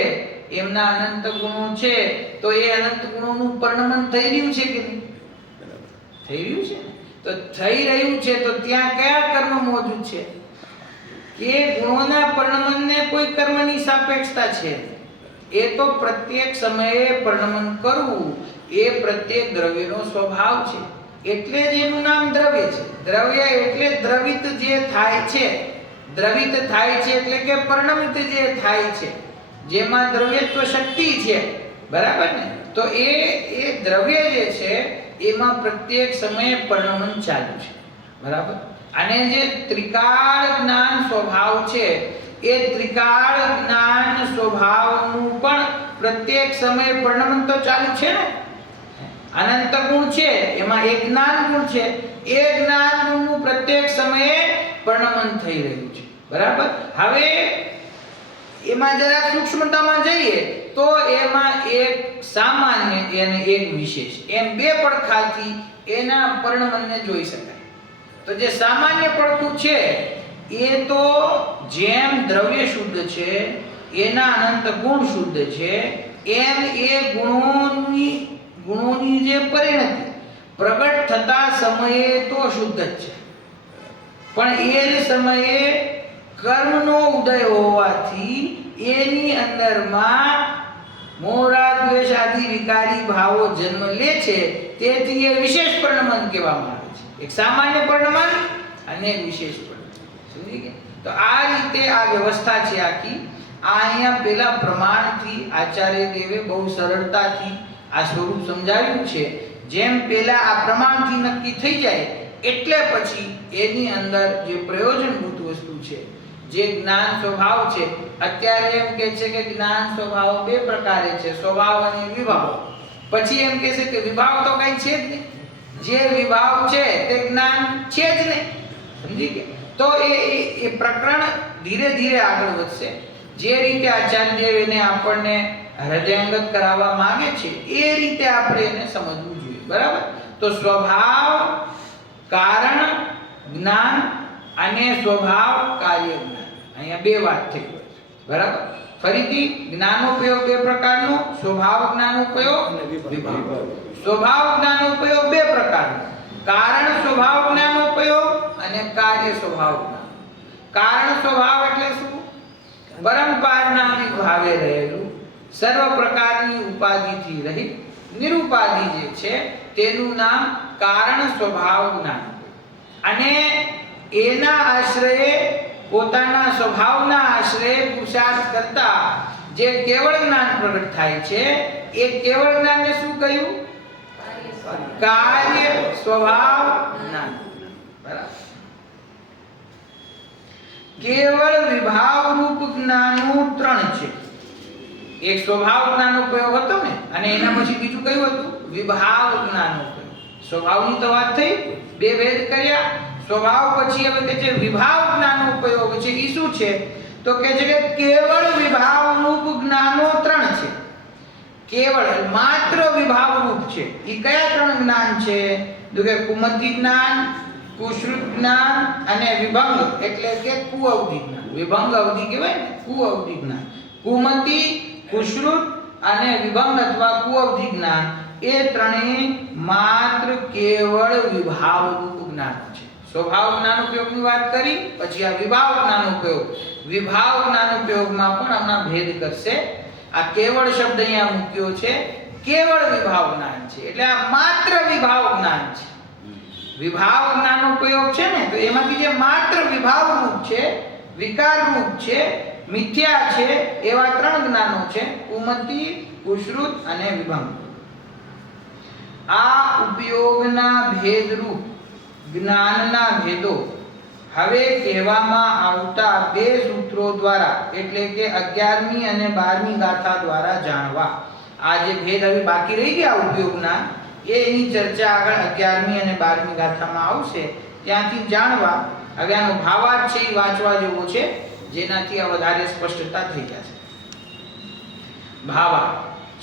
એમના અનંત ગુણો છે, તો એ અનંત ગુણોનું પરિણમન થઈ રહ્યું છે કે નહીં? થઈ રહ્યું છે. તો થઈ રહ્યું છે તો ત્યાં કયા કર્મ મોજૂદ છે? કે ગુણોના પરિણમનને કોઈ કર્મની સાપેક્ષતા છે. એ તો પ્રત્યેક સમયે પરિણમન કરવું એ પ્રત્યેક દ્રવ્યનો સ્વભાવ છે. એટલે જ એનું નામ દ્રવ્ય છે. દ્રવ્ય એટલે દ્રવિત જે થાય છે. દ્રવિત થાય છે એટલે કે પરિણમિત જે થાય છે, જેમાં દ્રવ્યત્વ શક્તિ છે, બરાબર ને? તો એ દ્રવ્ય જે છે એમાં પ્રત્યેક સમયે પરિણમન ચાલુ છે, બરાબર. અને જે ત્રિકાળ જ્ઞાન સ્વભાવ છે એ ત્રિકાળ જ્ઞાન સ્વભાવનું પણ પ્રત્યેક સમયે પરિણમન તો ચાલુ છે ને. અનંત ગુણ છે એમાં એક જ્ઞાન ગુણ છે, એ જ્ઞાન ગુણનું પ્રત્યેક સમયે પરિણમન થઈ રહ્યું છે, બરાબર. હવે એમાં જરા સૂક્ષ્મતામાં જઈએ તો એમાં એક સામાન્ય અને એક વિશેષ એમ બે પડખાથી એના પરિણમનને જોઈ શકાય. તો જે સામાન્ય પડખું છે એ તો જેમ દ્રવ્ય શુદ્ધ છે, એના અનંત ગુણ શુદ્ધ છે, એમ એ ગુણોની જે પરિણતિ પ્રગટ થતા સમયે તો શુદ્ધ જ છે. પણ એ જ સમયે કર્મનો ઉદય હોવાથી એની અંદરમાં મોરા દ્વેષ આદિ વિકારી ભાવો જન્મ લે છે. તેથી એ વિશેષ પરિણમન કહેવામાં આવે છે. એક સામાન્ય પરિણમન અને એક વિશેષ પરિણમન. સમજી ગયા? તો આ રીતે આ વ્યવસ્થા છે આખી. આ અહીંયા પેલા પ્રમાણથી આચાર્ય દેવે બહુ સરળતાથી આ સ્વરૂપ સમજાવ્યું છે. જેમ પેલા આ પ્રમાણથી નક્કી થઈ જાય એટલે પછી એની અંદર જે પ્રયોજનભૂત વસ્તુ છે, જે જ્ઞાન સ્વભાવ છે. અત્યારે એમ કહે છે કે જ્ઞાન સ્વભાવ બે પ્રકારે છે, સ્વભાવ અને વિભાવ. પછી એમ કહે છે કે વિભાવ તો કઈ છે જ નહીં, જે વિભાવ છે તે જ્ઞાન છે જ નહીં. સમજી ગયા? તો એ પ્રકરણ ધીરે ધીરે આગળ વધશે. જે રીતે આચાર્ય દેવ એને આપણને હૃદયંગત કરાવવા માંગે છે એ રીતે આપણે એને સમજવું જોઈએ, બરાબર. તો સ્વભાવ કારણ જ્ઞાન અને સ્વભાવ કાર્ય જ્ઞાન, અહીંયા બે વાત થઈ ગઈ, બરાબર. ફરીથી જ્ઞાનોપયોગ બે પ્રકારનો, સ્વભાવ જ્ઞાનોપયોગ અને વિભાવ. સ્વભાવ જ્ઞાનોપયોગ બે પ્રકારનો, કારણ સ્વભાવ જ્ઞાનોપયોગ અને કાર્ય સ્વભાવ જ્ઞાન. કારણ સ્વભાવ એટલે શું? પરંપરાના વિભાવે રહેલું, સર્વ પ્રકારની ઉપાધિથી રહિત નિરુપાધિ જે છે તેનું નામ કારણ સ્વભાવ જ્ઞાન. અને એના આશ્રયે પોતાના સ્વભાવના આશ્રયે પુરુષાર્થ કરતા જે કેવળ જ્ઞાન પ્રગટ થાય છે એ કેવળ જ્ઞાનને શું કહ્યું? કાર્ય સ્વભાવ જ્ઞાન, બરાબર. કેવળ વિભાવ રૂપ જ્ઞાનો ત્રણ છે. એક સ્વભાવ જ્ઞાનોપયોગ હતો ને, અને એના પછી બીજું કયું હતું? વિભાવ જ્ઞાનોપયોગ. સ્વભાવની તો વાત થઈ, બે ભેદ કર્યા. સ્વભાવ પછી હવે કે છે વિભાવ જ્ઞાનોપયોગ છે. એ શું છે? તો કે છે કે કેવળ વિભાવ રૂપ જ્ઞાનો ત્રણ છે. કેવળ માત્ર વિભાવ રૂપ છે. એ કયા ત્રણ જ્ઞાન છે? તો કે કુમતિ જ્ઞાન, કુશ્રુત જ્ઞાન અને વિભંગ એટલે કે કુઅવધિ જ્ઞાન. વિભંગ અવધિ કહેવાય ને, કુઅવધિ જ્ઞાન. કુમતિ, કુશ્રુત અને વિભંગ અથવા કુઅવધિ જ્ઞાન એ ત્રણેય માત્ર કેવળ વિભાવ રૂપ જ્ઞાન છે. સ્વભાવ જ્ઞાનોપયોગની વાત કરી, પછી આ વિભાવ જ્ઞાનોપયોગ. વિભાવ જ્ઞાનોપયોગમાં પણ હમણાં ભેદ કરશે. આ કેવળ શબ્દ અહીંયા મૂક્યો છે, કેવળ વિભાવ જ્ઞાન છે એટલે આ માત્ર વિભાવ જ્ઞાન છે. વિભાવ જ્ઞાનોપયોગ છે ને, તો એમાંથી જે માત્ર વિભાવ રૂપ છે, વિકાર રૂપ છે, મિથ્યા છે, એવા ત્રણ જ્ઞાનો છે: કુમતિ, કુશ્રુત અને વિભંગ. આ ઉપયોગના ભેદરૂપ જ્ઞાનના ભેદો હવે કહેવામાં આવતા બે સૂત્રો દ્વારા એટલે કે 11મી અને 12મી ગાથા દ્વારા જાણવા. આ જે ભેદ હવે બાકી રહી ગયા ઉપયોગના, એની ચર્ચા આગળ 11મી અને 12મી ગાથામાં આવશે. ત્યાંથી જાણવા હવે આનો ભાવાર્થ છે એ વાંચવા જેવો છે, જેનાથી આ વધારે સ્પષ્ટતા થઈ જશે. ભાવા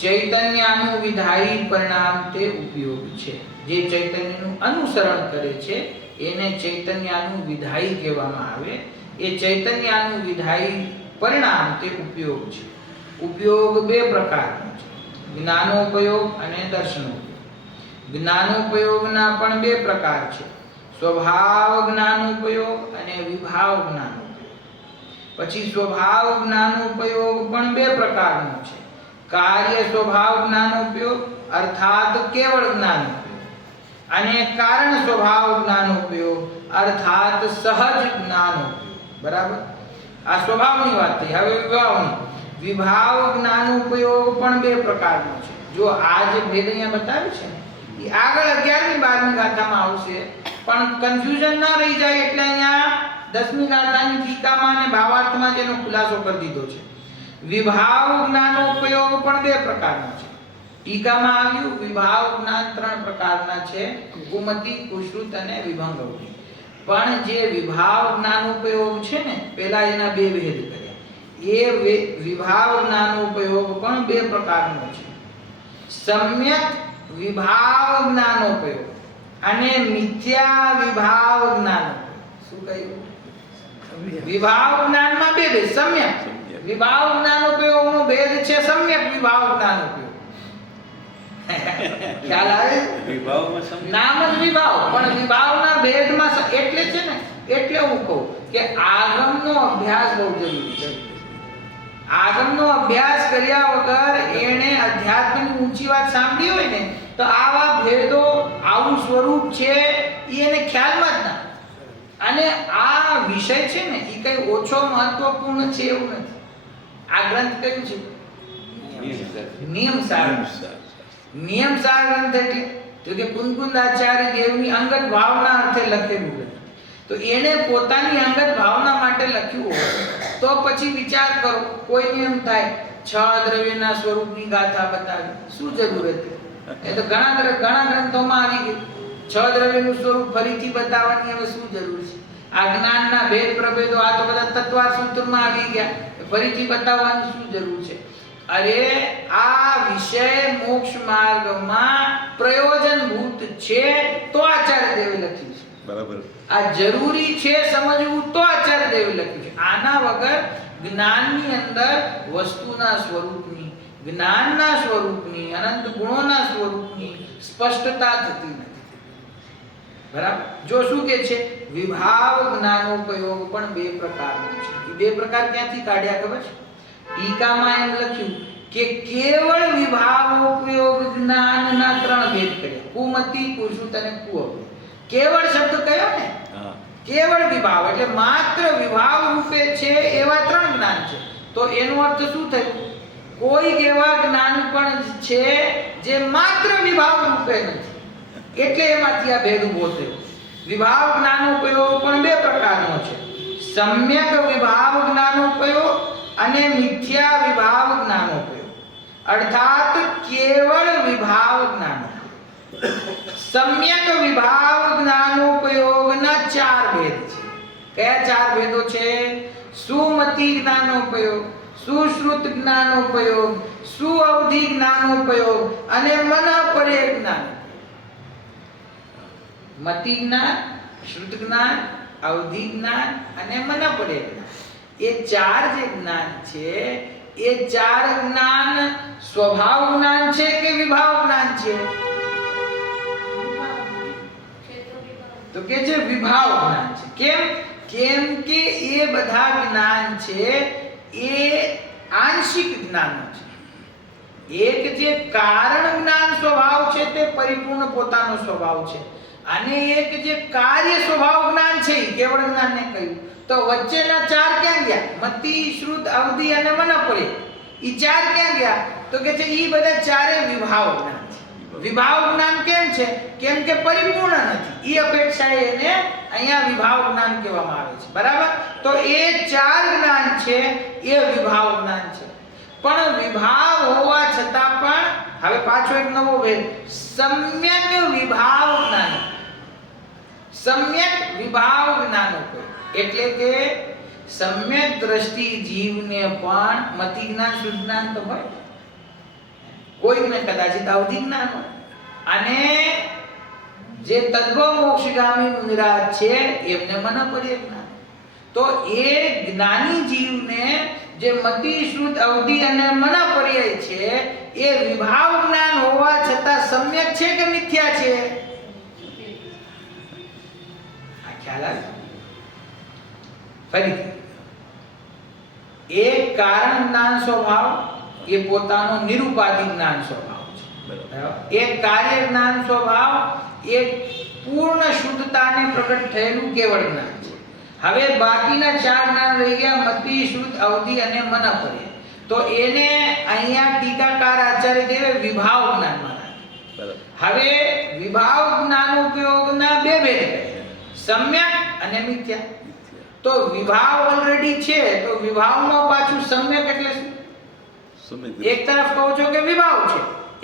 ચૈતન્યનું વિધાયી પરિણામ તે ઉપયોગ છે. જે ચૈતન્યનું અનુસરણ કરે છે એને ચૈતન્યનું વિધાયી કહેવામાં આવે. એ ચૈતન્યનું વિધાયી પરિણામ તે ઉપયોગ છે. ઉપયોગ બે પ્રકારનો છે, જ્ઞાનોપયોગ અને દર્શનોપયોગ. જ્ઞાનોપયોગના પણ બે પ્રકાર છે, સ્વભાવ જ્ઞાનોપયોગ અને વિભાવ જ્ઞાનોપયોગ. પછી સ્વભાવ જ્ઞાનોપયોગ પણ બે પ્રકારનો છે, કાર્ય સ્વભાવ જ્ઞાનોપયોગ અર્થાત કેવળ જ્ઞાનોપયોગ અને કારણ સ્વભાવ જ્ઞાનોપયોગ અર્થાત સહજ જ્ઞાનોપયોગ. બરાબર, આ સ્વભાવની વાત થઈ. હવે વિભાવની. વિભાવ જ્ઞાનોપયોગ પણ બે પ્રકારનો છે. જો આ જે ભેદ અહીંયા બતાવ્યું છે ને એ આગળ 11મી 12મી ગાથામાં આવશે, પણ કન્ફ્યુઝન ના રહી જાય એટલે અહીંયા 10મી ગાથાની ટીકામાં અને ભાવાર્થમાં જેનો ખુલાસો કરી દીધો છે. વિભાવ જ્ઞાનોપયોગ પણ બે પ્રકારનો છે. ટીકામાં આવ્યું વિભાવ જ્ઞાન ત્રણ પ્રકારના છે, કુમતિ, કુશ્રુત અને વિભંગવતી. પણ જે વિભાવ જ્ઞાનોપયોગ છે ને, પહેલા એના બે ભેદ કર્યા. એ વિભાવ જ્ઞાનોપયોગ પણ બે પ્રકારનો છે, સમ્યક વિભાવ જ્ઞાનોપયોગ અને મિથ્યા વિભાવ જ્ઞાનોપયોગ. શું કહ્યું? વિભાવ જ્ઞાનમાં બે ભેદ. સમ્યક વિભાવ જ્ઞાનોપયોગનો ભેદ છે સમ્યક વિભાવ જ્ઞાનોપયોગ. ખ્યાલ આવે? વિભાવમાં સમજ નામ જ વિભાવ, પણ વિભાવના ભેદમાં એટલે છે ને, એટલે હું કહું કે આગમનો અભ્યાસ બહુ જરૂરી છે. આગમનો અભ્યાસ કર્યા વગર એને અધ્યાત્મની ઊંચી વાત સાંભળી હોય ને તો આવા ભેદો, આવું સ્વરૂપ છે એને ખ્યાલમાં જ ના. અને આ વિષય છે ને એ કઈ ઓછો મહત્વપૂર્ણ છે એવું નથી. આ ગ્રંથ કયું છે? નિયમસાર. નિયમસાર ગ્રંથ એટલે તો કે કુંકુંદાચાર્ય દેવની અંગત ભાવના અર્થે લખેલું છે. તો એને પોતાની અંગત ભાવના માટે લખ્યું હોય તો પછી વિચાર કરો, કોઈને એમ થાય 6 દ્રવ્યના સ્વરૂપની ગાથા બતાવી, શું જરૂર હતી? એ તો ઘણા ગ્રંથોમાં આવી ગયું. 6 દ્રવ્યનું સ્વરૂપ ફરીથી બતાવવાની હવે શું જરૂર છે? આ જ્ઞાનના ભેદ પ્રભેદો આ તો બધા તત્વાર સૂત્રમાં આવી ગયા, ફરીથી બતાવવાની શું જરૂર છે? અરે આ વિષય મોક્ષ માર્ગમાં પ્રયોજનભૂત છે તો આચાર્ય દેવે લખ્યું છે. બરાબર. આ જરૂરી છે સમજવું તો આચાર્ય દેવે લખ્યું છે. આના વગર જ્ઞાનની અંદર વસ્તુના સ્વરૂપની, જ્ઞાનના સ્વરૂપની, અનંત ગુણોના સ્વરૂપની સ્પષ્ટતા થતી નથી. બરાબર. જો શું કે છે? વિભાવ જ્ઞાનોપયોગ પણ બે પ્રકારનો છે. એ બે પ્રકાર ક્યાંથી કાઢ્યા ખબર છે? ટીકામાં એમ લખ્યું કે કેવળ વિભાવોપયોગ જ્ઞાનના 3 ભેદ કર્યા, કુમતિ, કુશ્રુત અને કુઅપયોગ. કેવળ શબ્દ કયો ને? કેવળ વિભાવ એટલે માત્ર વિભાવ રૂપે છે એવા 3 જ્ઞાન છે. તો એનો અર્થ શું થયો? કોઈ એવા જ્ઞાન પણ છે જે માત્ર વિભાવ રૂપે નથી, એટલે એમાંથી આ ભેદ ઉભો થયો. વિભાવ જ્ઞાનોપયોગ પણ બે પ્રકારનો છે, સમ્યક વિભાવ જ્ઞાનોપયોગ અને મિથ્યા વિભાવ જ્ઞાનોપયોગ, અર્થાત કેવળ વિભાવ જ્ઞાનોપયોગ. સમ્યક વિભાવ જ્ઞાનોપયોગના 4 ભેદ છે. કયા 4 ભેદો છે? સુમતિ જ્ઞાનોપયોગ, સુશ્રુત જ્ઞાનોપયોગ, સુઅવધિ જ્ઞાનોપયોગ અને મનપરે જ્ઞાન. મતિ જ્ઞાન, શ્રુત જ્ઞાન, અવધિ જ્ઞાન અને મનપરે જ્ઞાન. એ 4 જે જ્ઞાન છે એ 4 જ્ઞાન સ્વભાવ જ્ઞાન છે કે વિભાવ જ્ઞાન છે? તો કે જે વિભાવ જ્ઞાન છે. કેમ કે એ બધા જ્ઞાન છે એ આંશિક જ્ઞાનો છે. એક જે કારણ જ્ઞાન સ્વભાવ છે તે પરિપૂર્ણ પોતાનો સ્વભાવ છે, અને એક જે કાર્ય સ્વભાવ જ્ઞાન છે એ કેવળ જ્ઞાનને કહ્યું. તો વચ્ચેના 4 ક્યાં ગયા? મતિ, શ્રુત, અવધિ અને મનપરે. ઈ 4 ક્યાં ગયા? તો કે છે ઈ બધા 4 વિભાવ જ્ઞાન છે. વિભાવ જ્ઞાન કેમ છે? કેમ કે પરિપૂર્ણ નથી. ઈ અપેક્ષાએ એને અહીંયા વિભાવ જ્ઞાન કહેવામાં આવે છે. બરાબર. તો એ 4 જ્ઞાન છે એ વિભાવ જ્ઞાન છે. પણ વિભાવ હોવા છતાં પણ હવે પાછો એક નવો ભેદ, સમ્યક વિભાવ જ્ઞાન. સમ્યક વિભાવ જ્ઞાનોપયોગ એટલે કે સમ્યક દ્રષ્ટિ જીવને પણ મતિ જ્ઞાન શુદ્ધ જ્ઞાન તો હોય, કોઈને કદાચિત અવધિ જ્ઞાન હોય, અને જે તદ્ભવ મોક્ષગામી મુનિરાજ છે એમને મન પડે જ્ઞાન. તો એ જ્ઞાની જીવને જે મતિ શુદ્ધ અવધિ અને મન પર્યાય છે એ વિભાવ જ્ઞાન હોવા છતાં સમ્યક છે કે મિથ્યા છે? આ ખ્યાલ આવે? ફરીથી, એક કારણ જ્ઞાન સ્વભાવ એ પોતાનો નિરુપાધિક જ્ઞાન સ્વભાવ છે. એક કાર્ય જ્ઞાન સ્વભાવ એ પૂર્ણ શુદ્ધતાને પ્રગટ થયેલું કેવળ જ્ઞાન છે. હવે બાકીના ચાર જ્ઞાન રહી ગયા, મતિ શુદ્ધ અવધિ અને મન પર્યાય. તો એને અહીંયા ટીકાકાર આચાર્ય દેવે વિભાવ જ્ઞાન માન્યા. હવે વિભાવ જ્ઞાન ઉપયોગના બે ભેદ છે, સમ્યક અને મિથ્યા. તો વિભાવ ઓલરેડી છે, તો વિભાવમાં પાછું સમ્યક એટલે શું? એક તરફ કહો છો કે વિભાવ છે,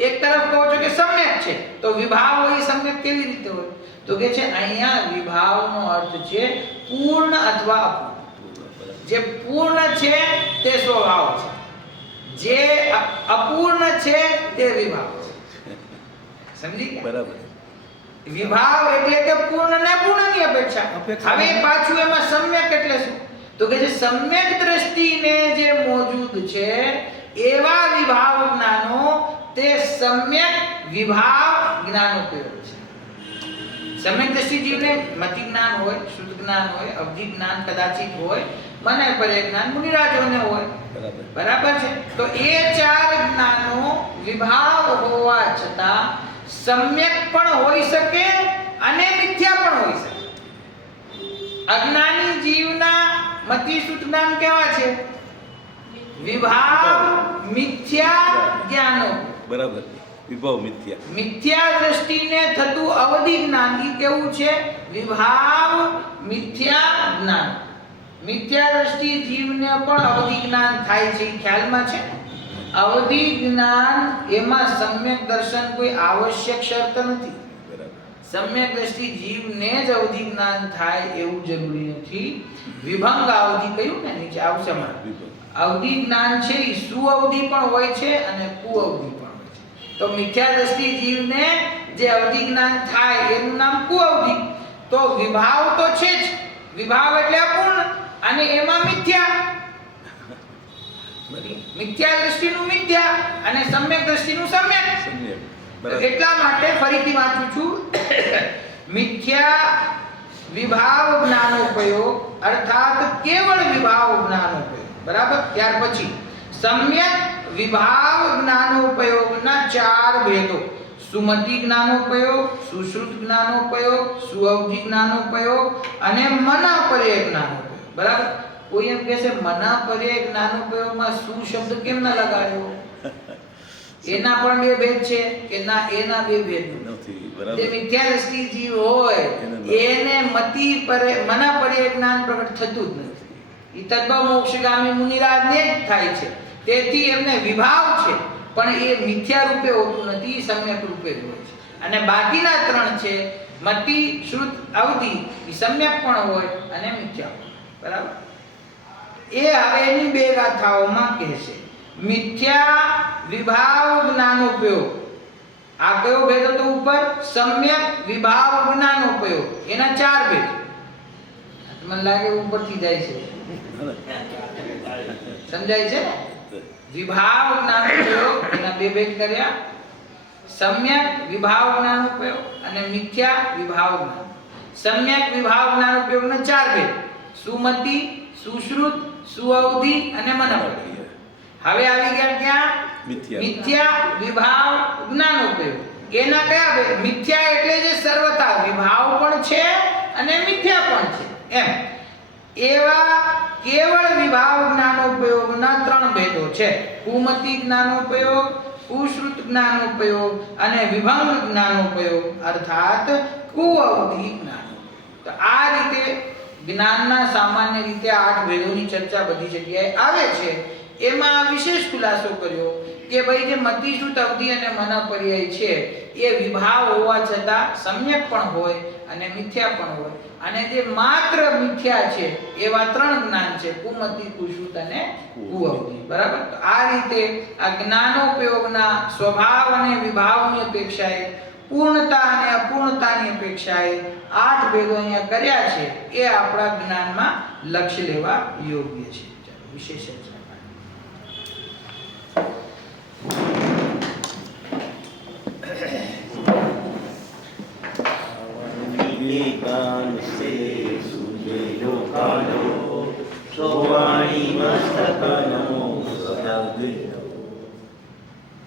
એક તરફ કહો છો કે સમ્યક છે, તો વિભાવ હોય સમ્યક કેવી રીતે હોય? તો કે છે અહીંયા વિભાવનો અર્થ છે પૂર્ણ અથવા અપૂર્ણ. જે પૂર્ણ છે તે સ્વભાવ છે, જે અપૂર્ણ છે તે વિભાવ છે. સમજી ગયા? બરાબર. વિભાવ એટલે કે પૂર્ણ ને પૂર્ણની અપેક્ષા. હવે પાછું એમાં સમ્યક એટલે શું? તો કે જે સમ્યક દ્રષ્ટિને જે મોજૂદ છે એવા વિભાવ જ્ઞાનો તે સમ્યક વિભાવ જ્ઞાનોપયોગ છે. સમ્યક દ્રષ્ટિ જીવને મતિ જ્ઞાન હોય, શુદ્ધ જ્ઞાન હોય, અવધિ જ્ઞાન કદાચિત હોય, મન પર્યાય જ્ઞાન મુનિરાજોને હોય. બરાબર છે. તો એ ચાર જ્ઞાનો વિભાવ હોવા છતાં સમ્યક પણ હોઈ શકે અને મિથ્યા પણ હોઈ શકે. અજ્ઞાની જીવના મતિ શુદ્ધ જ્ઞાન કેવા છે? વિભાવ મિથ્યા જ્ઞાનો. બરાબર. વિભાવ મિથ્યા. મિથ્યા દ્રષ્ટિને થતું અવધિ જ્ઞાન ઈ કેવું છે? વિભાવ મિથ્યા જ્ઞાન. મિથ્યા દ્રષ્ટિ જીવને પણ અવધિ જ્ઞાન થાય છે, ખ્યાલમાં છે? અવધિ જ્ઞાન એમાં સમ્યક દર્શન કોઈ આવશ્યક શરત નથી. સમ્યક દ્રષ્ટિ જીવને જ અવધિ જ્ઞાન થાય એવું જરૂરી નથી. વિભંગ અવધિ કહ્યું ને, નીચે આવશે માં. અવધિ જ્ઞાન છે એ સુઅવધિ પણ હોય છે અને કુઅવધિ પણ હોય છે. તો મિથ્યા દ્રષ્ટિ જીવને જે અવધિ જ્ઞાન થાય એનું નામ કુઅવધિ. તો વિભાવ તો છે જ, વિભાવ એટલે અપૂર્ણ, અને એમાં મિથ્યા. મિથ્યા દ્રષ્ટિનું મિથ્યા અને સમ્યક દ્રષ્ટિનું સમ્યક. એટલા માટે ફરીથી વાંચું છું, મિથ્યા વિભાવ જ્ઞાનોપયોગ અર્થાત કેવળ વિભાવ જ્ઞાનોપયોગ. બરાબર. ત્યાર પછી સમ્યક વિભાવ જ્ઞાનોપયોગના ચાર ભેદો: સુમતિ જ્ઞાનોપયોગ, સુશ્રુત જ્ઞાનોપયોગ, સુઅવધિ જ્ઞાનોપયોગ અને મન પર્યાય જ્ઞાનોપયોગ. બરાબર. કોઈ એમ કહે છે મના પર્યાય જ્ઞાનોપયોગમાં શું શબ્દ કેમ ના લગાડ્યો? એના પણ બે ભેદ છે કે ના? એના બે ભેદ નથી. બરાબર. જે મિથ્યા દ્રષ્ટિ જીવ હોય એને મતિ મના પર્યાય જ્ઞાન પ્રગટ થતું જ નથી. ઈ તદ્ભવ મોક્ષગામી મુનિરાજને જ થાય છે. તેથી એમને વિભાવ છે પણ એ મિથ્યા રૂપે હોતું નથી, સમ્યક રૂપે જ હોય છે. અને બાકીના ત્રણ છે મતિ શુદ્ધ અવધિ, ઈ સમ્યક પણ હોય અને મિથ્યા પણ. બરાબર. એ હવે એની બે ગાથાઓમાં કહેશે. મિથ્યા વિભાવ જ્ઞાનોપયોગ, આ કયો ભેદ હતો ઉપર? સમ્યક વિભાવ જ્ઞાનોપયોગ. એના ચાર ભેદ. મને લાગે ઉપરથી જાય છે, સમજાય છે? વિભાવ જ્ઞાનોપયોગ એના બે ભેદ કર્યા, સમ્યક વિભાવ જ્ઞાનોપયોગ અને મિથ્યા વિભાવ જ્ઞાન. સમ્યક વિભાવ જ્ઞાનોપયોગના ચાર ભેદ: સુમતિ, સુશ્રુત, સુઅવધિ અને મનપર્યાય. હવે આવી ગયા ક્યાં? મિથ્યા વિભાવ જ્ઞાનોપયોગ. એના કયા ભેદ? મિથ્યા એટલે જે સર્વથા વિભાવ પણ છે અને મિથ્યા પણ છે એમ એવા કેવળ વિભાવ જ્ઞાનોપયોગના ત્રણ ભેદો છે: કુમતિ જ્ઞાનોપયોગ, કુશ્રુત જ્ઞાનોપયોગ અને વિભંગ જ્ઞાનોપયોગ અર્થાત કુઅવધિ જ્ઞાનોપયોગ. તો આ રીતે જ્ઞાનના સામાન્ય રીતે 8 ભેદોની ચર્ચા બધી જગ્યાએ આવે છે. એમાં વિશેષ ખુલાસો કર્યો કે ભાઈ જે મતિશ્રુત અવધિ અને મનપર્યાય છે એ વિભાવ હોવા છતાં સમ્યક પણ હોય અને મિથ્યા પણ હોય, અને જે માત્ર મિથ્યા છે એવા ત્રણ જ્ઞાન છે: કુમતિ, કુશ્રુત અને કુઅવધિ. બરાબર. તો આ રીતે આ જ્ઞાનોપયોગના સ્વભાવ અને વિભાવની અપેક્ષાએ, પૂર્ણતા અને અપૂર્ણતાની અપેક્ષાએ 8 ભેદો અહીંયા કર્યા છે. એ આપણા જ્ઞાનમાં લક્ષ્ય લેવા યોગ્ય છે. ચાલો વિશેષ ચર્ચા. વિવેકાન સે સુજેલો કાલો સોવાણી મસ્તક નમો સદા